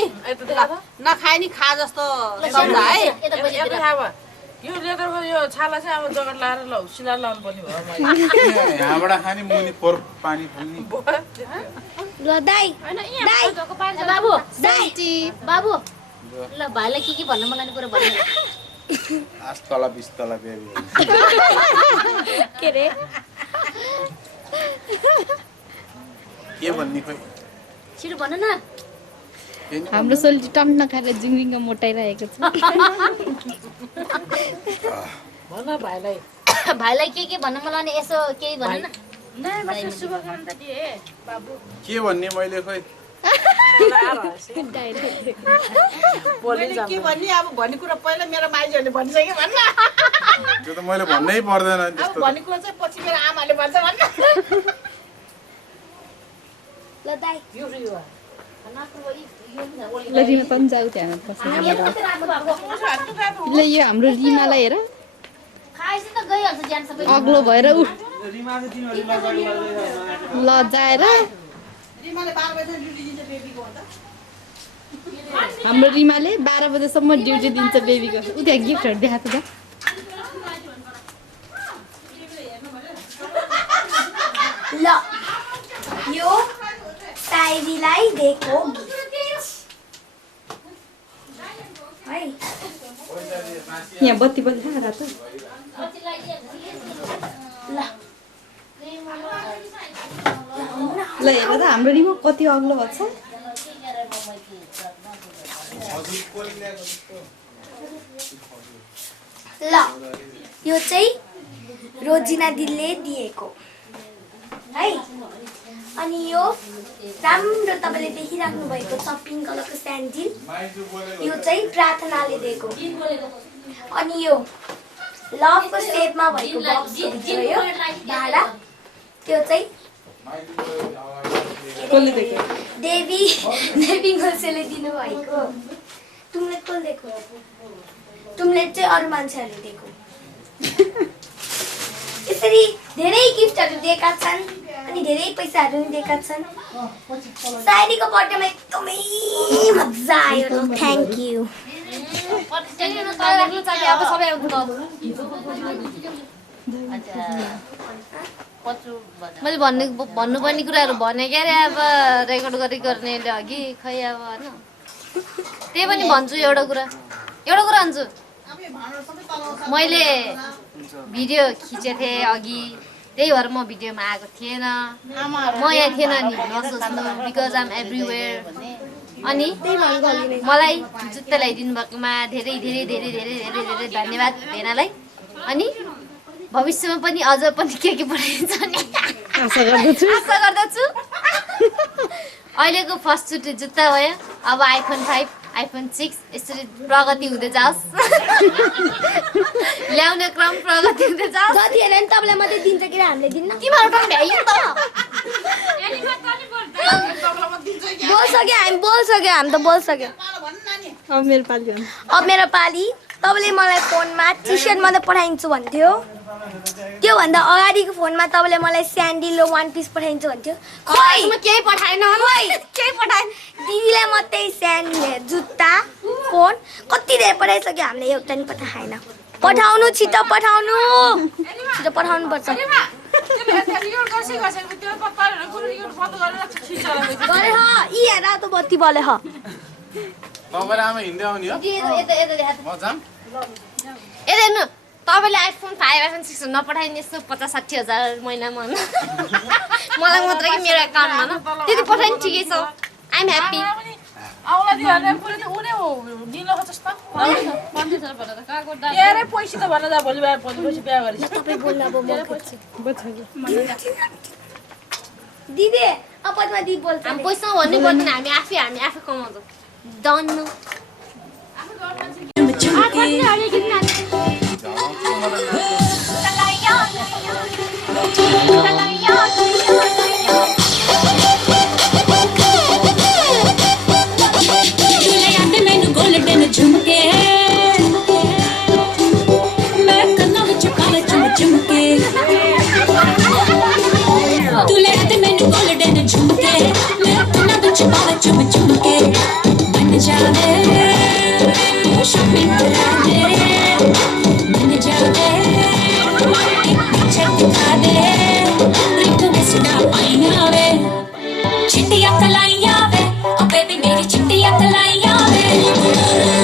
नखाए नि खा जस्तो सम्झ है यो लेदरको यो छाला चाहिँ अब जगत लाएर ल सिधा लाउनु पर्ने भयो यहाँबाट खाने मुनि पोर पानी फाल्ने ल दाइ बाबु बाबु ल भाइलाई के भन्न मन लाग्ने कुरा भन्नु 8 तला 20 तला बेबी के रे के भन्ने खोइ छिटो भन न हाम्रो सोल्टी टम नखाएर जिङरिङ मोटाइरहेको छ भन भाइलाई के भन्न मन लाग्ने यसो केही भन न शुभकामना दिए बाबु के भन्ने मैले खोइ के भन्ने अब भन्ने कुरा पहिला मेरो माइजहरूले भनिसक्यो भन्न त्यो त मैले भन्नै पर्दैन अब भन्ने कुरा चाहिँ पछि मेरो आमाले भन्छ भन्न ल दाइ यो ल रिमा पनि जाऊ त्यहाँ बसेर ल यो हाम्रो रिमालाई हेर अग्लो भएर उ लजाएर हाम्रो रिमाले 12 बजेसम्म ड्युटी दिन्छ बेबीको उ त्यहाँ गिफ्टहरू देखाएको छ ल यो साइरीलाई दिएको है यहाँ बत्ती पनि छ रातो ल हेर त हाम्रो रिमा कति अग्लो भएको छ ल यो चाहिँ रोजिना दिदीले दिएको है अनि यो राम्रो तपाईले देखिराख्नु भएको छ पिङ्क कलरको स्यान्डल यो चाहिँ प्रार्थनाले दिएको अनि यो लभको सेपमा भएको बक्स भित्र यो भाडा त्यो चाहिँ देवी गोसेले दिनु भएको तुमले कसले दिएको तुमले चाहिँ अरु मान्छेहरुले दिएको यसरी धेरै गिफ्टहरु दिएका छन् अनि धेरै पैसाहरु पनि दिएका छन् साइरीको बर्थडेमा एकदमै मजा आयो थ्यांक यू मैले भन्नुपर्ने कुराहरू भने क्या अरे अब रेकर्ड गर्नेले अघि खै अब होइन त्यही पनि भन्छु एउटा कुरा भन्छु मैले भिडियो खिचेको थिएँ अघि त्यही भएर म भिडियोमा आएको थिएन म यहाँ थिएन नि नसोच्नु बिकज आइ एम एभ्रिवेयर अनि मलाई जुत्ता ल्याइदिनु भएकोमा धेरै धेरै धेरै धेरै धेरै धेरै धन्यवाद भेनालाई अनि भविष्यमा पनि अझ पनि के पठाइन्छ नि आशा गर्दछु अहिलेको फर्स्ट चोटि जुत्ता भयो अब आइफोन 5 आइफोन 6 यसरी प्रगति हुँदै जाओस् ल्याउने क्रम प्रगति हुँदै जाओस् जति हेर्यो नि तपाईलाई मात्रै दिन्छ कि हामीले दिन्न तिमीहरू पनि भ्याइयो त बोल्सक्यो हामी त बोल्सक्यो अब मेरो पाली तपाईले मलाई फोनमा टी-शर्ट मात्रै पठाइन्छु भन्थ्यो त्यो भन्दा अगाडिको फोनमा तपाईले मलाई स्यान्डल र वान पिस पठाइन्छु भन्थ्यो खै म केही पठाएन केही पठाएन दिदीलाई मात्रै स्यान्डल जुत्ता फोन कति धेरै पठाइसक्यो हामीले एउटा नि पठाएन पठाउनु छिटो पठाउनु पर्छ गरे ह यी रातो बत्ती बले ह तपाईले आमा हिँड्दै आउने हो म जाम हेर्नु तपाईले आइफोन 5 आइफोन 6 नपठाइने यसो 50-60 हजार महिनामा मलाई मात्र कि मेरो एकाउन्टमा न त्यति पठाइने ठिकै छ आइ एम ह्याप्पी आउला दिहाले पुरै उनी दिलो जस्तो भन्दै छ भनेर काको डा केरे पैसा त भन्न जा भोलि बिहा गरि तपाई बोल्न अब म दिदी अपतमा दिदी बोल्छ हामी पैसा भन्नै पर्दैन हामी आफै कमाउँछौँ डन झुमके मैं कन्ना विच काले झुमके तू लेते मैनू गोल्डन झुमके मैं कन्ना विच काले झुमके बन जावे शॉपिंग करा दे बन जावे पीछे दिखा दे रिंग में सदा पाइया वे चिट्टियां कलाइयां वे ओ बेबी मेरी चिट्टियां कलाइयां वे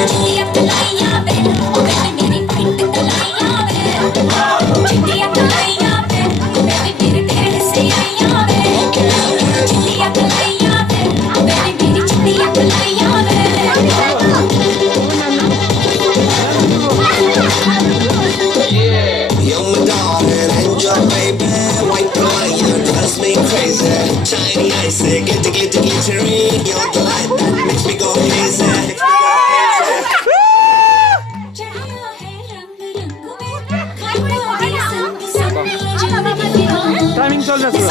चिट्टियां कलाइयां वे ओ बेबी मेरी पिंक कलाइयां वे चिट्टियां कलाइयां वे ओ बेबी मेरे ढेर से आइयां वे चिट्टियां कलाइयां वे ओ बेबी मेरी चिट्टियां कलाइयां वे You're my darling, enjoy baby. White line, you drives me crazy. Shiny eyes, glitter, glitter, glittery. You're the light that makes me go crazy. Timing चल रहा है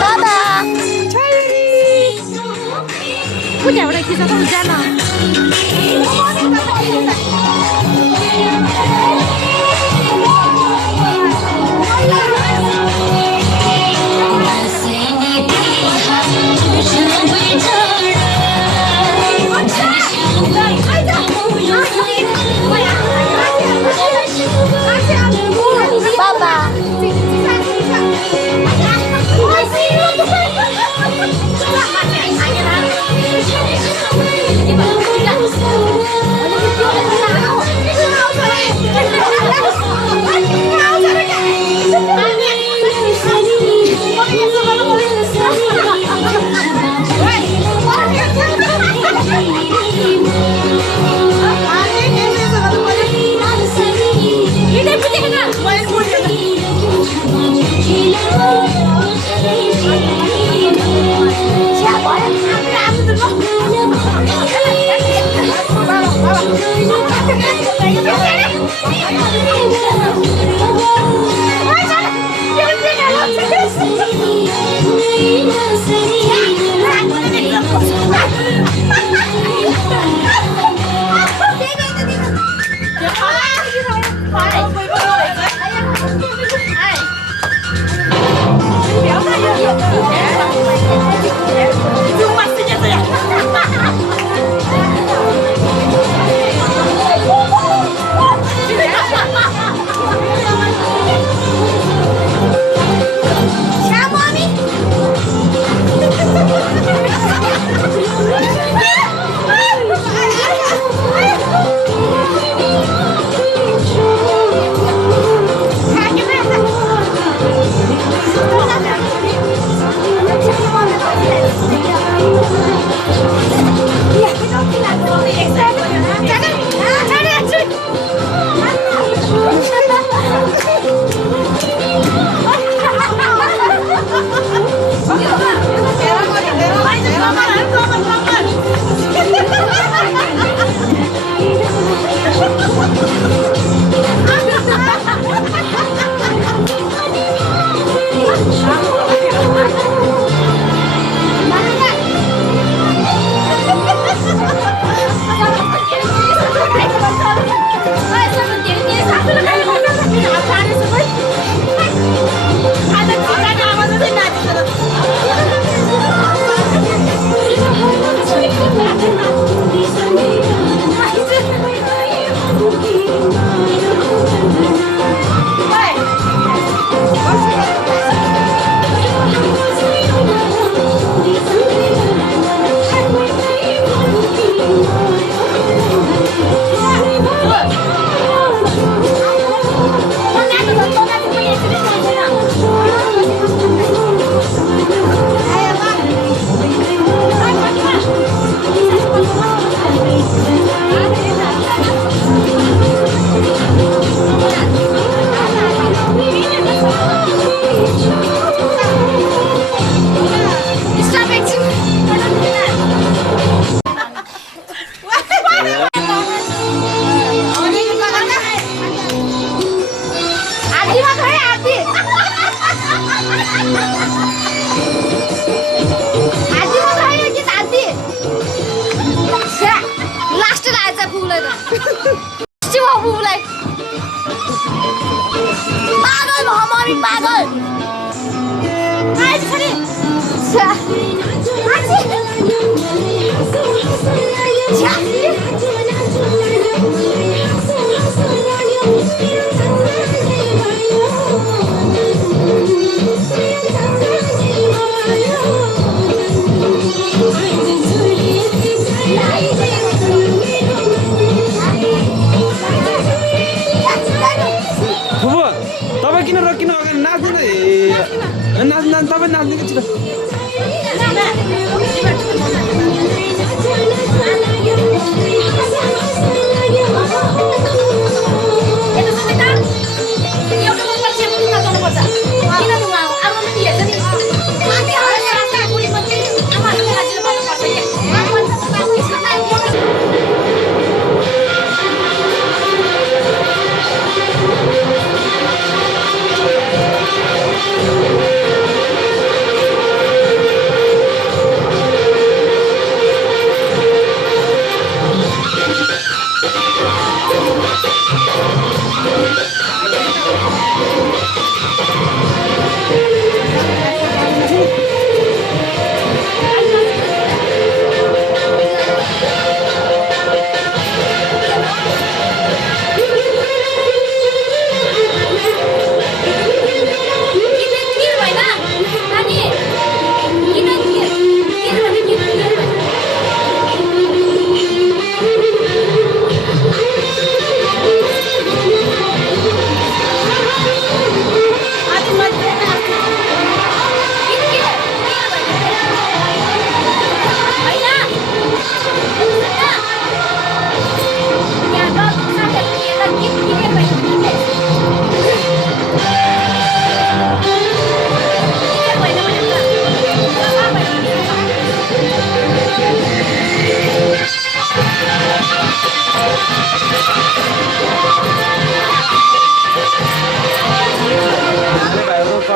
दादा कुन्याबाट खिच्छ त जान Papa.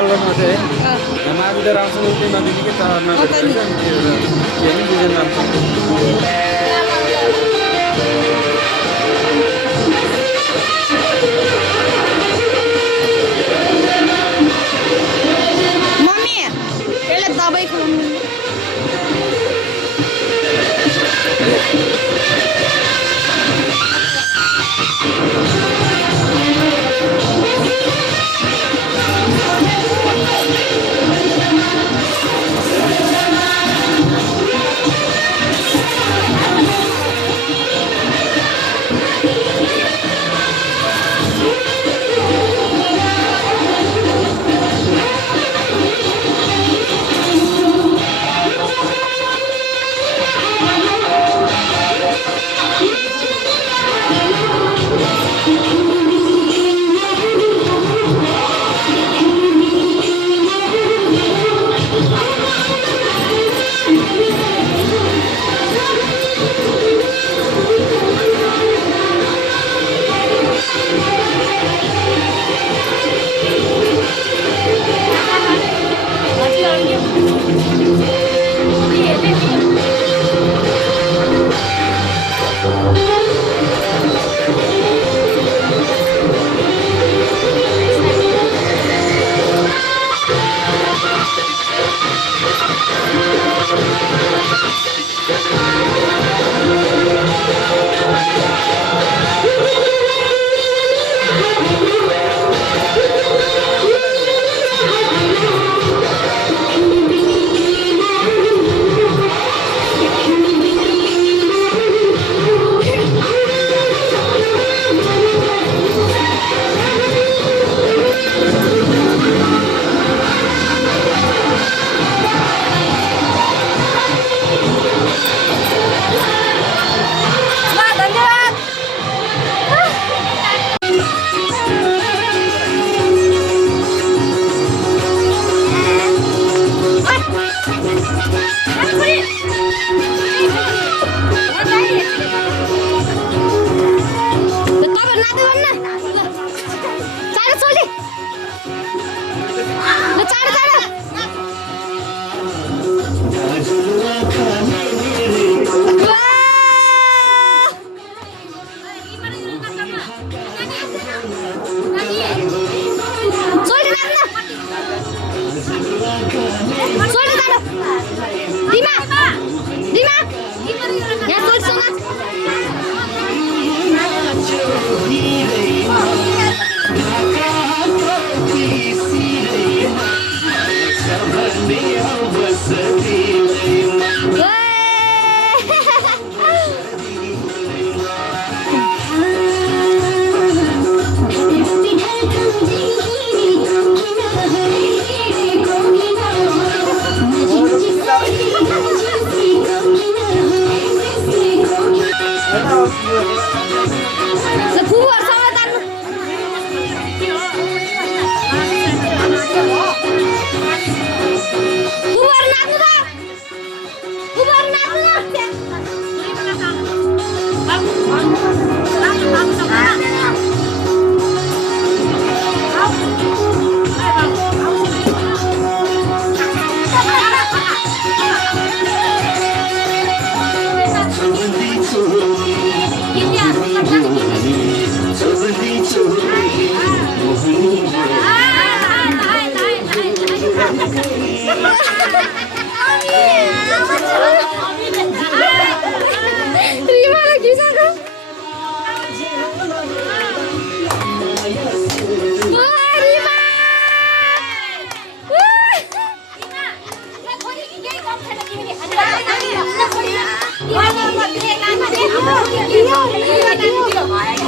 चल्दैन चाहिँ माथि त राम्रोसँग उठ्दै नदिने कि टावर नभेट्दैन के पनि बुझेन मम्मी यसलाई दबाई खुवाउनु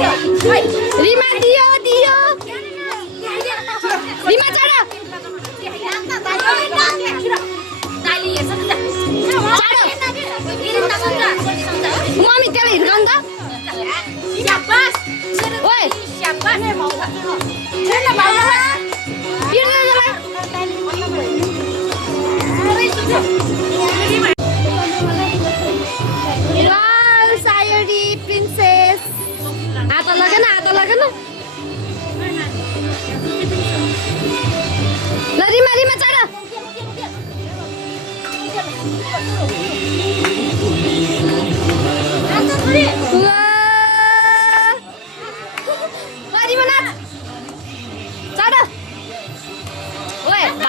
रिमा दियो दियो रिमा चढ मम्मी त्यसलाई हिर्काउनु त सायरी प्रिन्सेस हात लगेन ल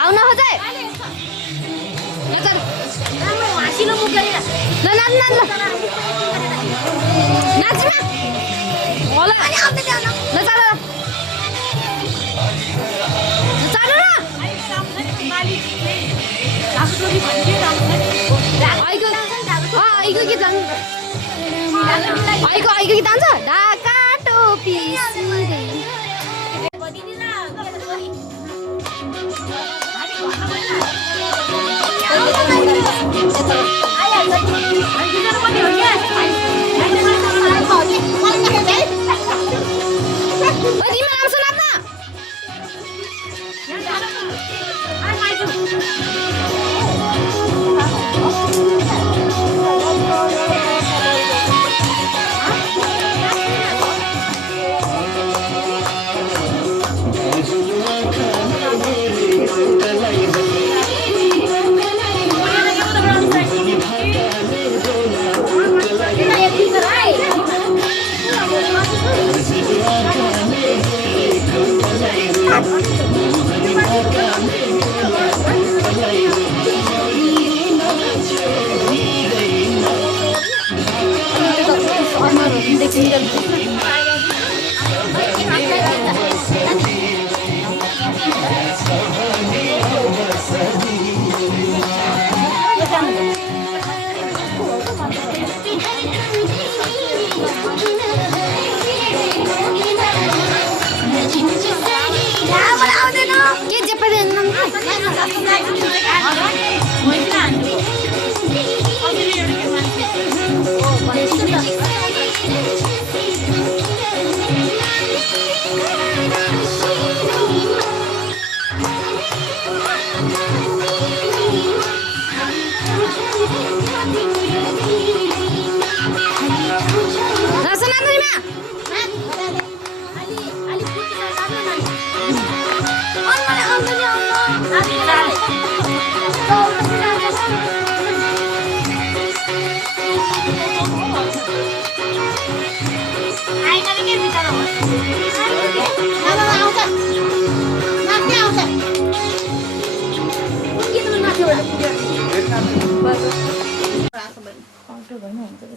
आउन खोजे हाँसिलो मुख गरेर ल नाच्मा होला ल चाल आइको गीत जान्छ ढाका टोपी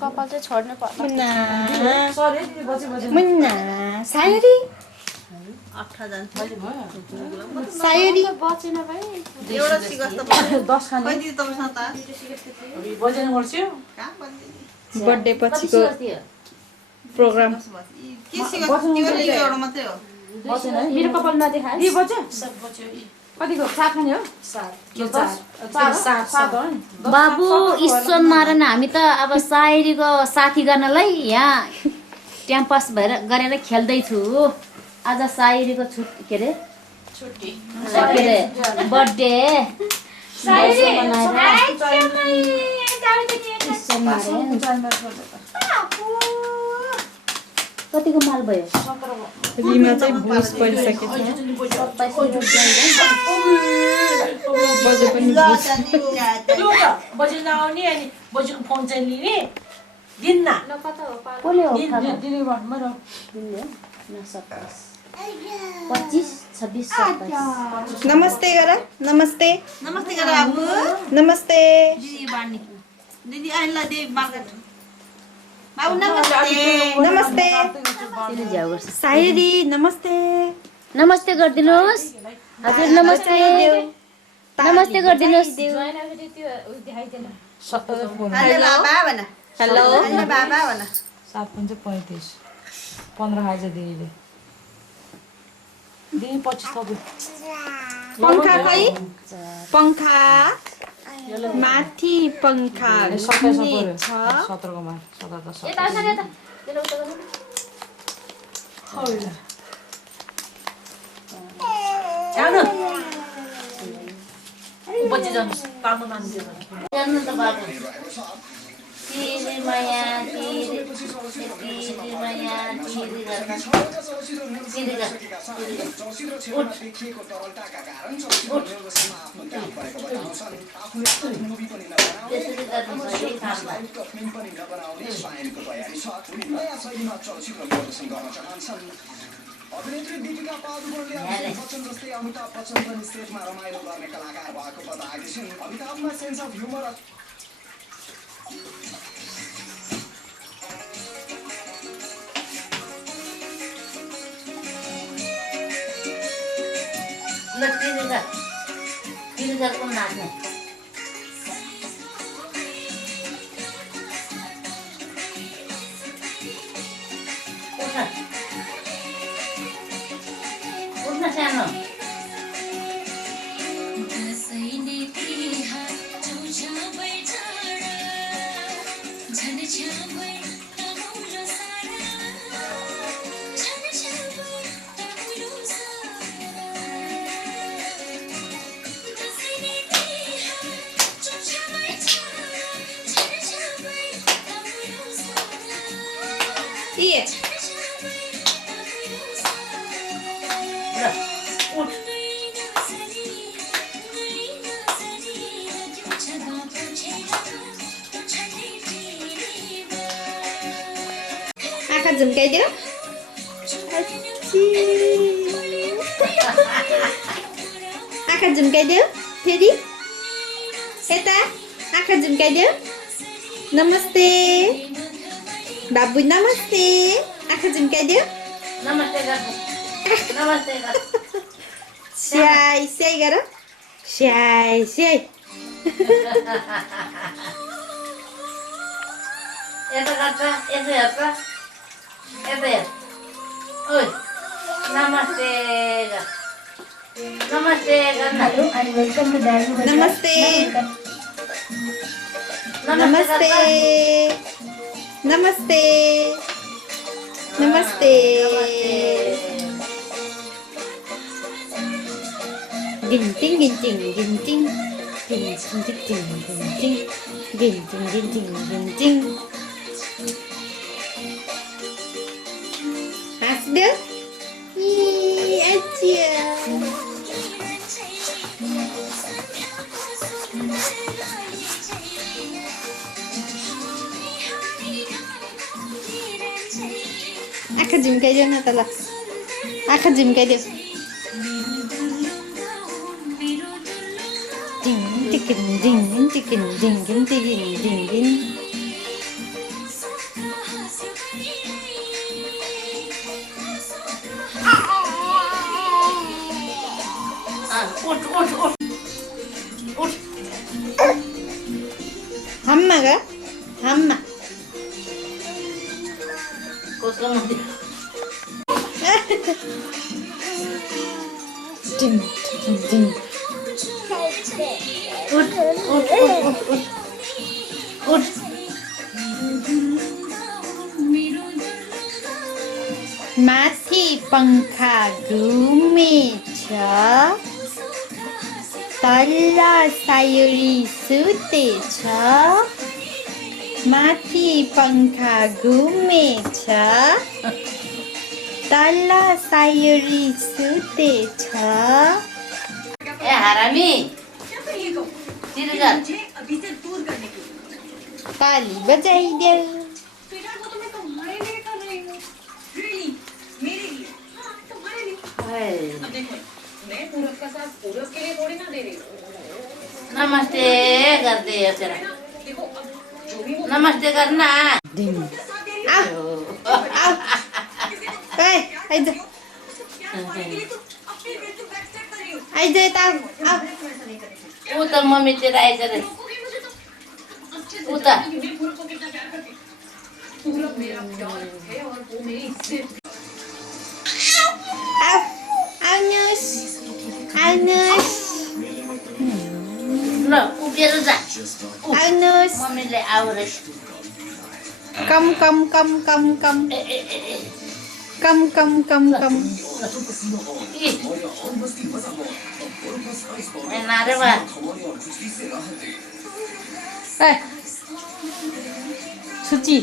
कपाल चाहिँ छोड्नु पर्छ मुन्ना सायरी सायरी बचेन भाइ एउटा सिगस त 10 खाने कति तपाईसँग त बजेन गर्छु बर्थडे पछिको प्रोग्राम के सिगस त्यो एउटा मात्रै हो बजेन है मेरो कपाल नदेखा के बज्यो सब बज्यो कतिको 7 खाने हो 7 बाबु ईश्वर नारायण हामी त अब सायरीको साथी गर्नलाई यहाँ क्याम्पस भएर गरेर खेल्दैछु आज सायरीको के अरे छुट्टी के अरे बर्थडे कतिको माल भयो रिमा चाहिँ भुस परिसकेको छ बजे पनि बजे नआउने अनि बजेको फोन चाहिँ लिने दिन्न कसले हो दिने मेरो दिनले 25 26 27 नमस्ते गर नमस्ते नमस्ते गर आबु नमस्ते दिदी बानी दिदी आइला दे मार्केट बाबु नमस्ते नमस्ते सायरी नमस्ते नमस्ते गरिदिनुहोस् हजुर नमस्ते नमस्ते गरिदिनुहोस् हेलो बाबा भन हेलो बाबा भन 7.35 15 हजार दिदीले दिदी 25 थप्यो पंखा खै पंखा माथि पंखा 17 को मार 17 यता आउनु यता जानु बच्चे जानु काम मान्दियो जानु त बाबु तिरी माया तिरी माया तिरी उठ अभिनेत्री दीपिका पादुकोणले अभिषेक बच्चन जस्तै अमिताभ बच्चन पनि सेटमा रमाइलो गर्ने कलाकार भएको बताएकी छिन्। अमिताभमा सेन्स अफ ह्युमर आँखा झुम्काइदियो आँखा झुम्काइदियो फेरि यता आँखा झुम्काइदियो नमस्ते बाबु नमस्ते आँखा झुम्काइदियो नमस्ते स्याई स्याई गर स्याई स्याई यता गर्छ यसो हेर्छ यता हेर ओइ नमस्ते नमस्ते नमस्ते नमस्ते नमस्ते नमस्ते गिन्टिङ गिन्टिङ गिन्टिङ गिन्टिङ गिन्टिङ गिन्टिङ गिन्टिङ गिन्टिङ हाँस्दियो आँखा झुम्काइदियो न त ल आँखा झुम्काइदियो डिङ टिकिन डिङ टिकिन डिङ टिकिन डिङ डिङ हम्मा गा हम्मा कसको मन्दी डिङ डिङ उठ उठ उठ उठ उठ माथि पंखा घुमेछ तल्ल सायुरी सुतेछ माथि पंखा घुमेछ तल्ल सायुरी सुतेछ ए हरामी तिरगत ताली बजाइदेऊ नमस्ते गर्दै हो तेरा नमस्ते करना आइज आइज यता ऊ त मम्मीतिर आइज रे ऊ त आउनुहोस् आउनुहोस् ल उभिएर जा आउनुहोस् मम्मीले आऊ रे कम कम कम कम कम कम कम कम कम नारे बा सुची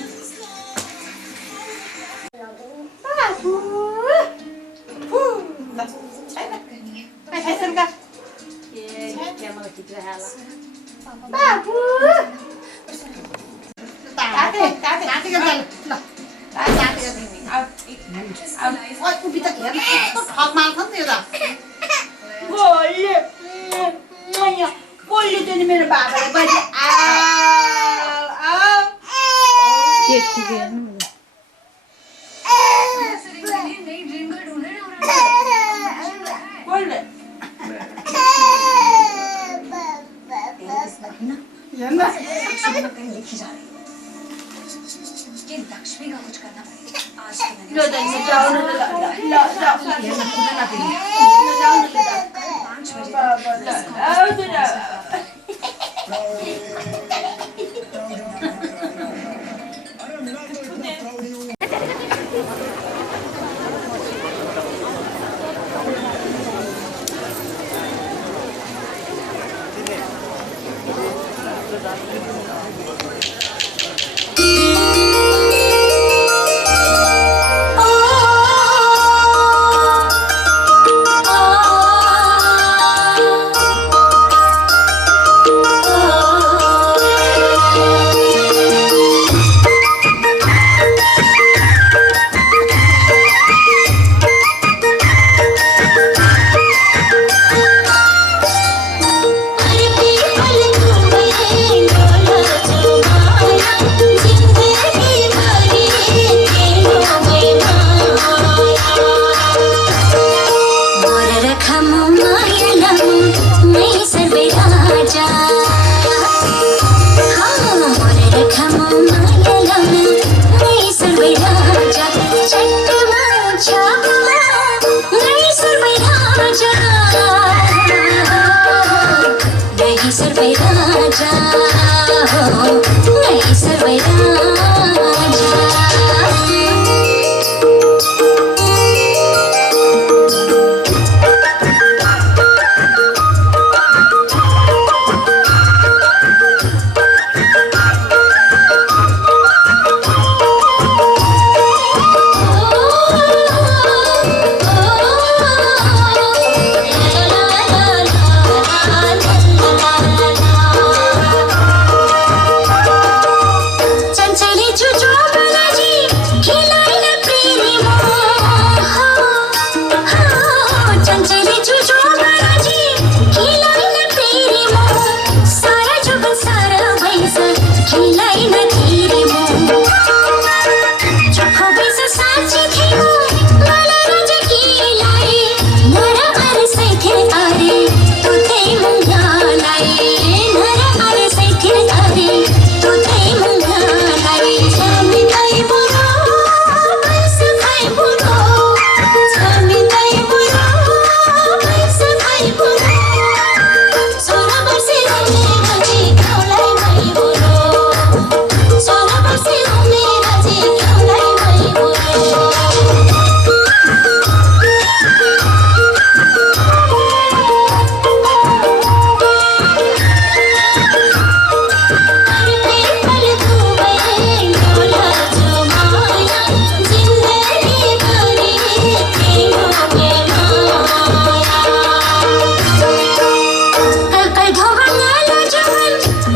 उभि त हेर्न कस्तो ठग मार्छ नि त्यो त कोल्ली त्यो नि मेरो बाबाले बढी लक्ष्मी का कुछ करना पड़ेगा आज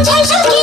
झलझल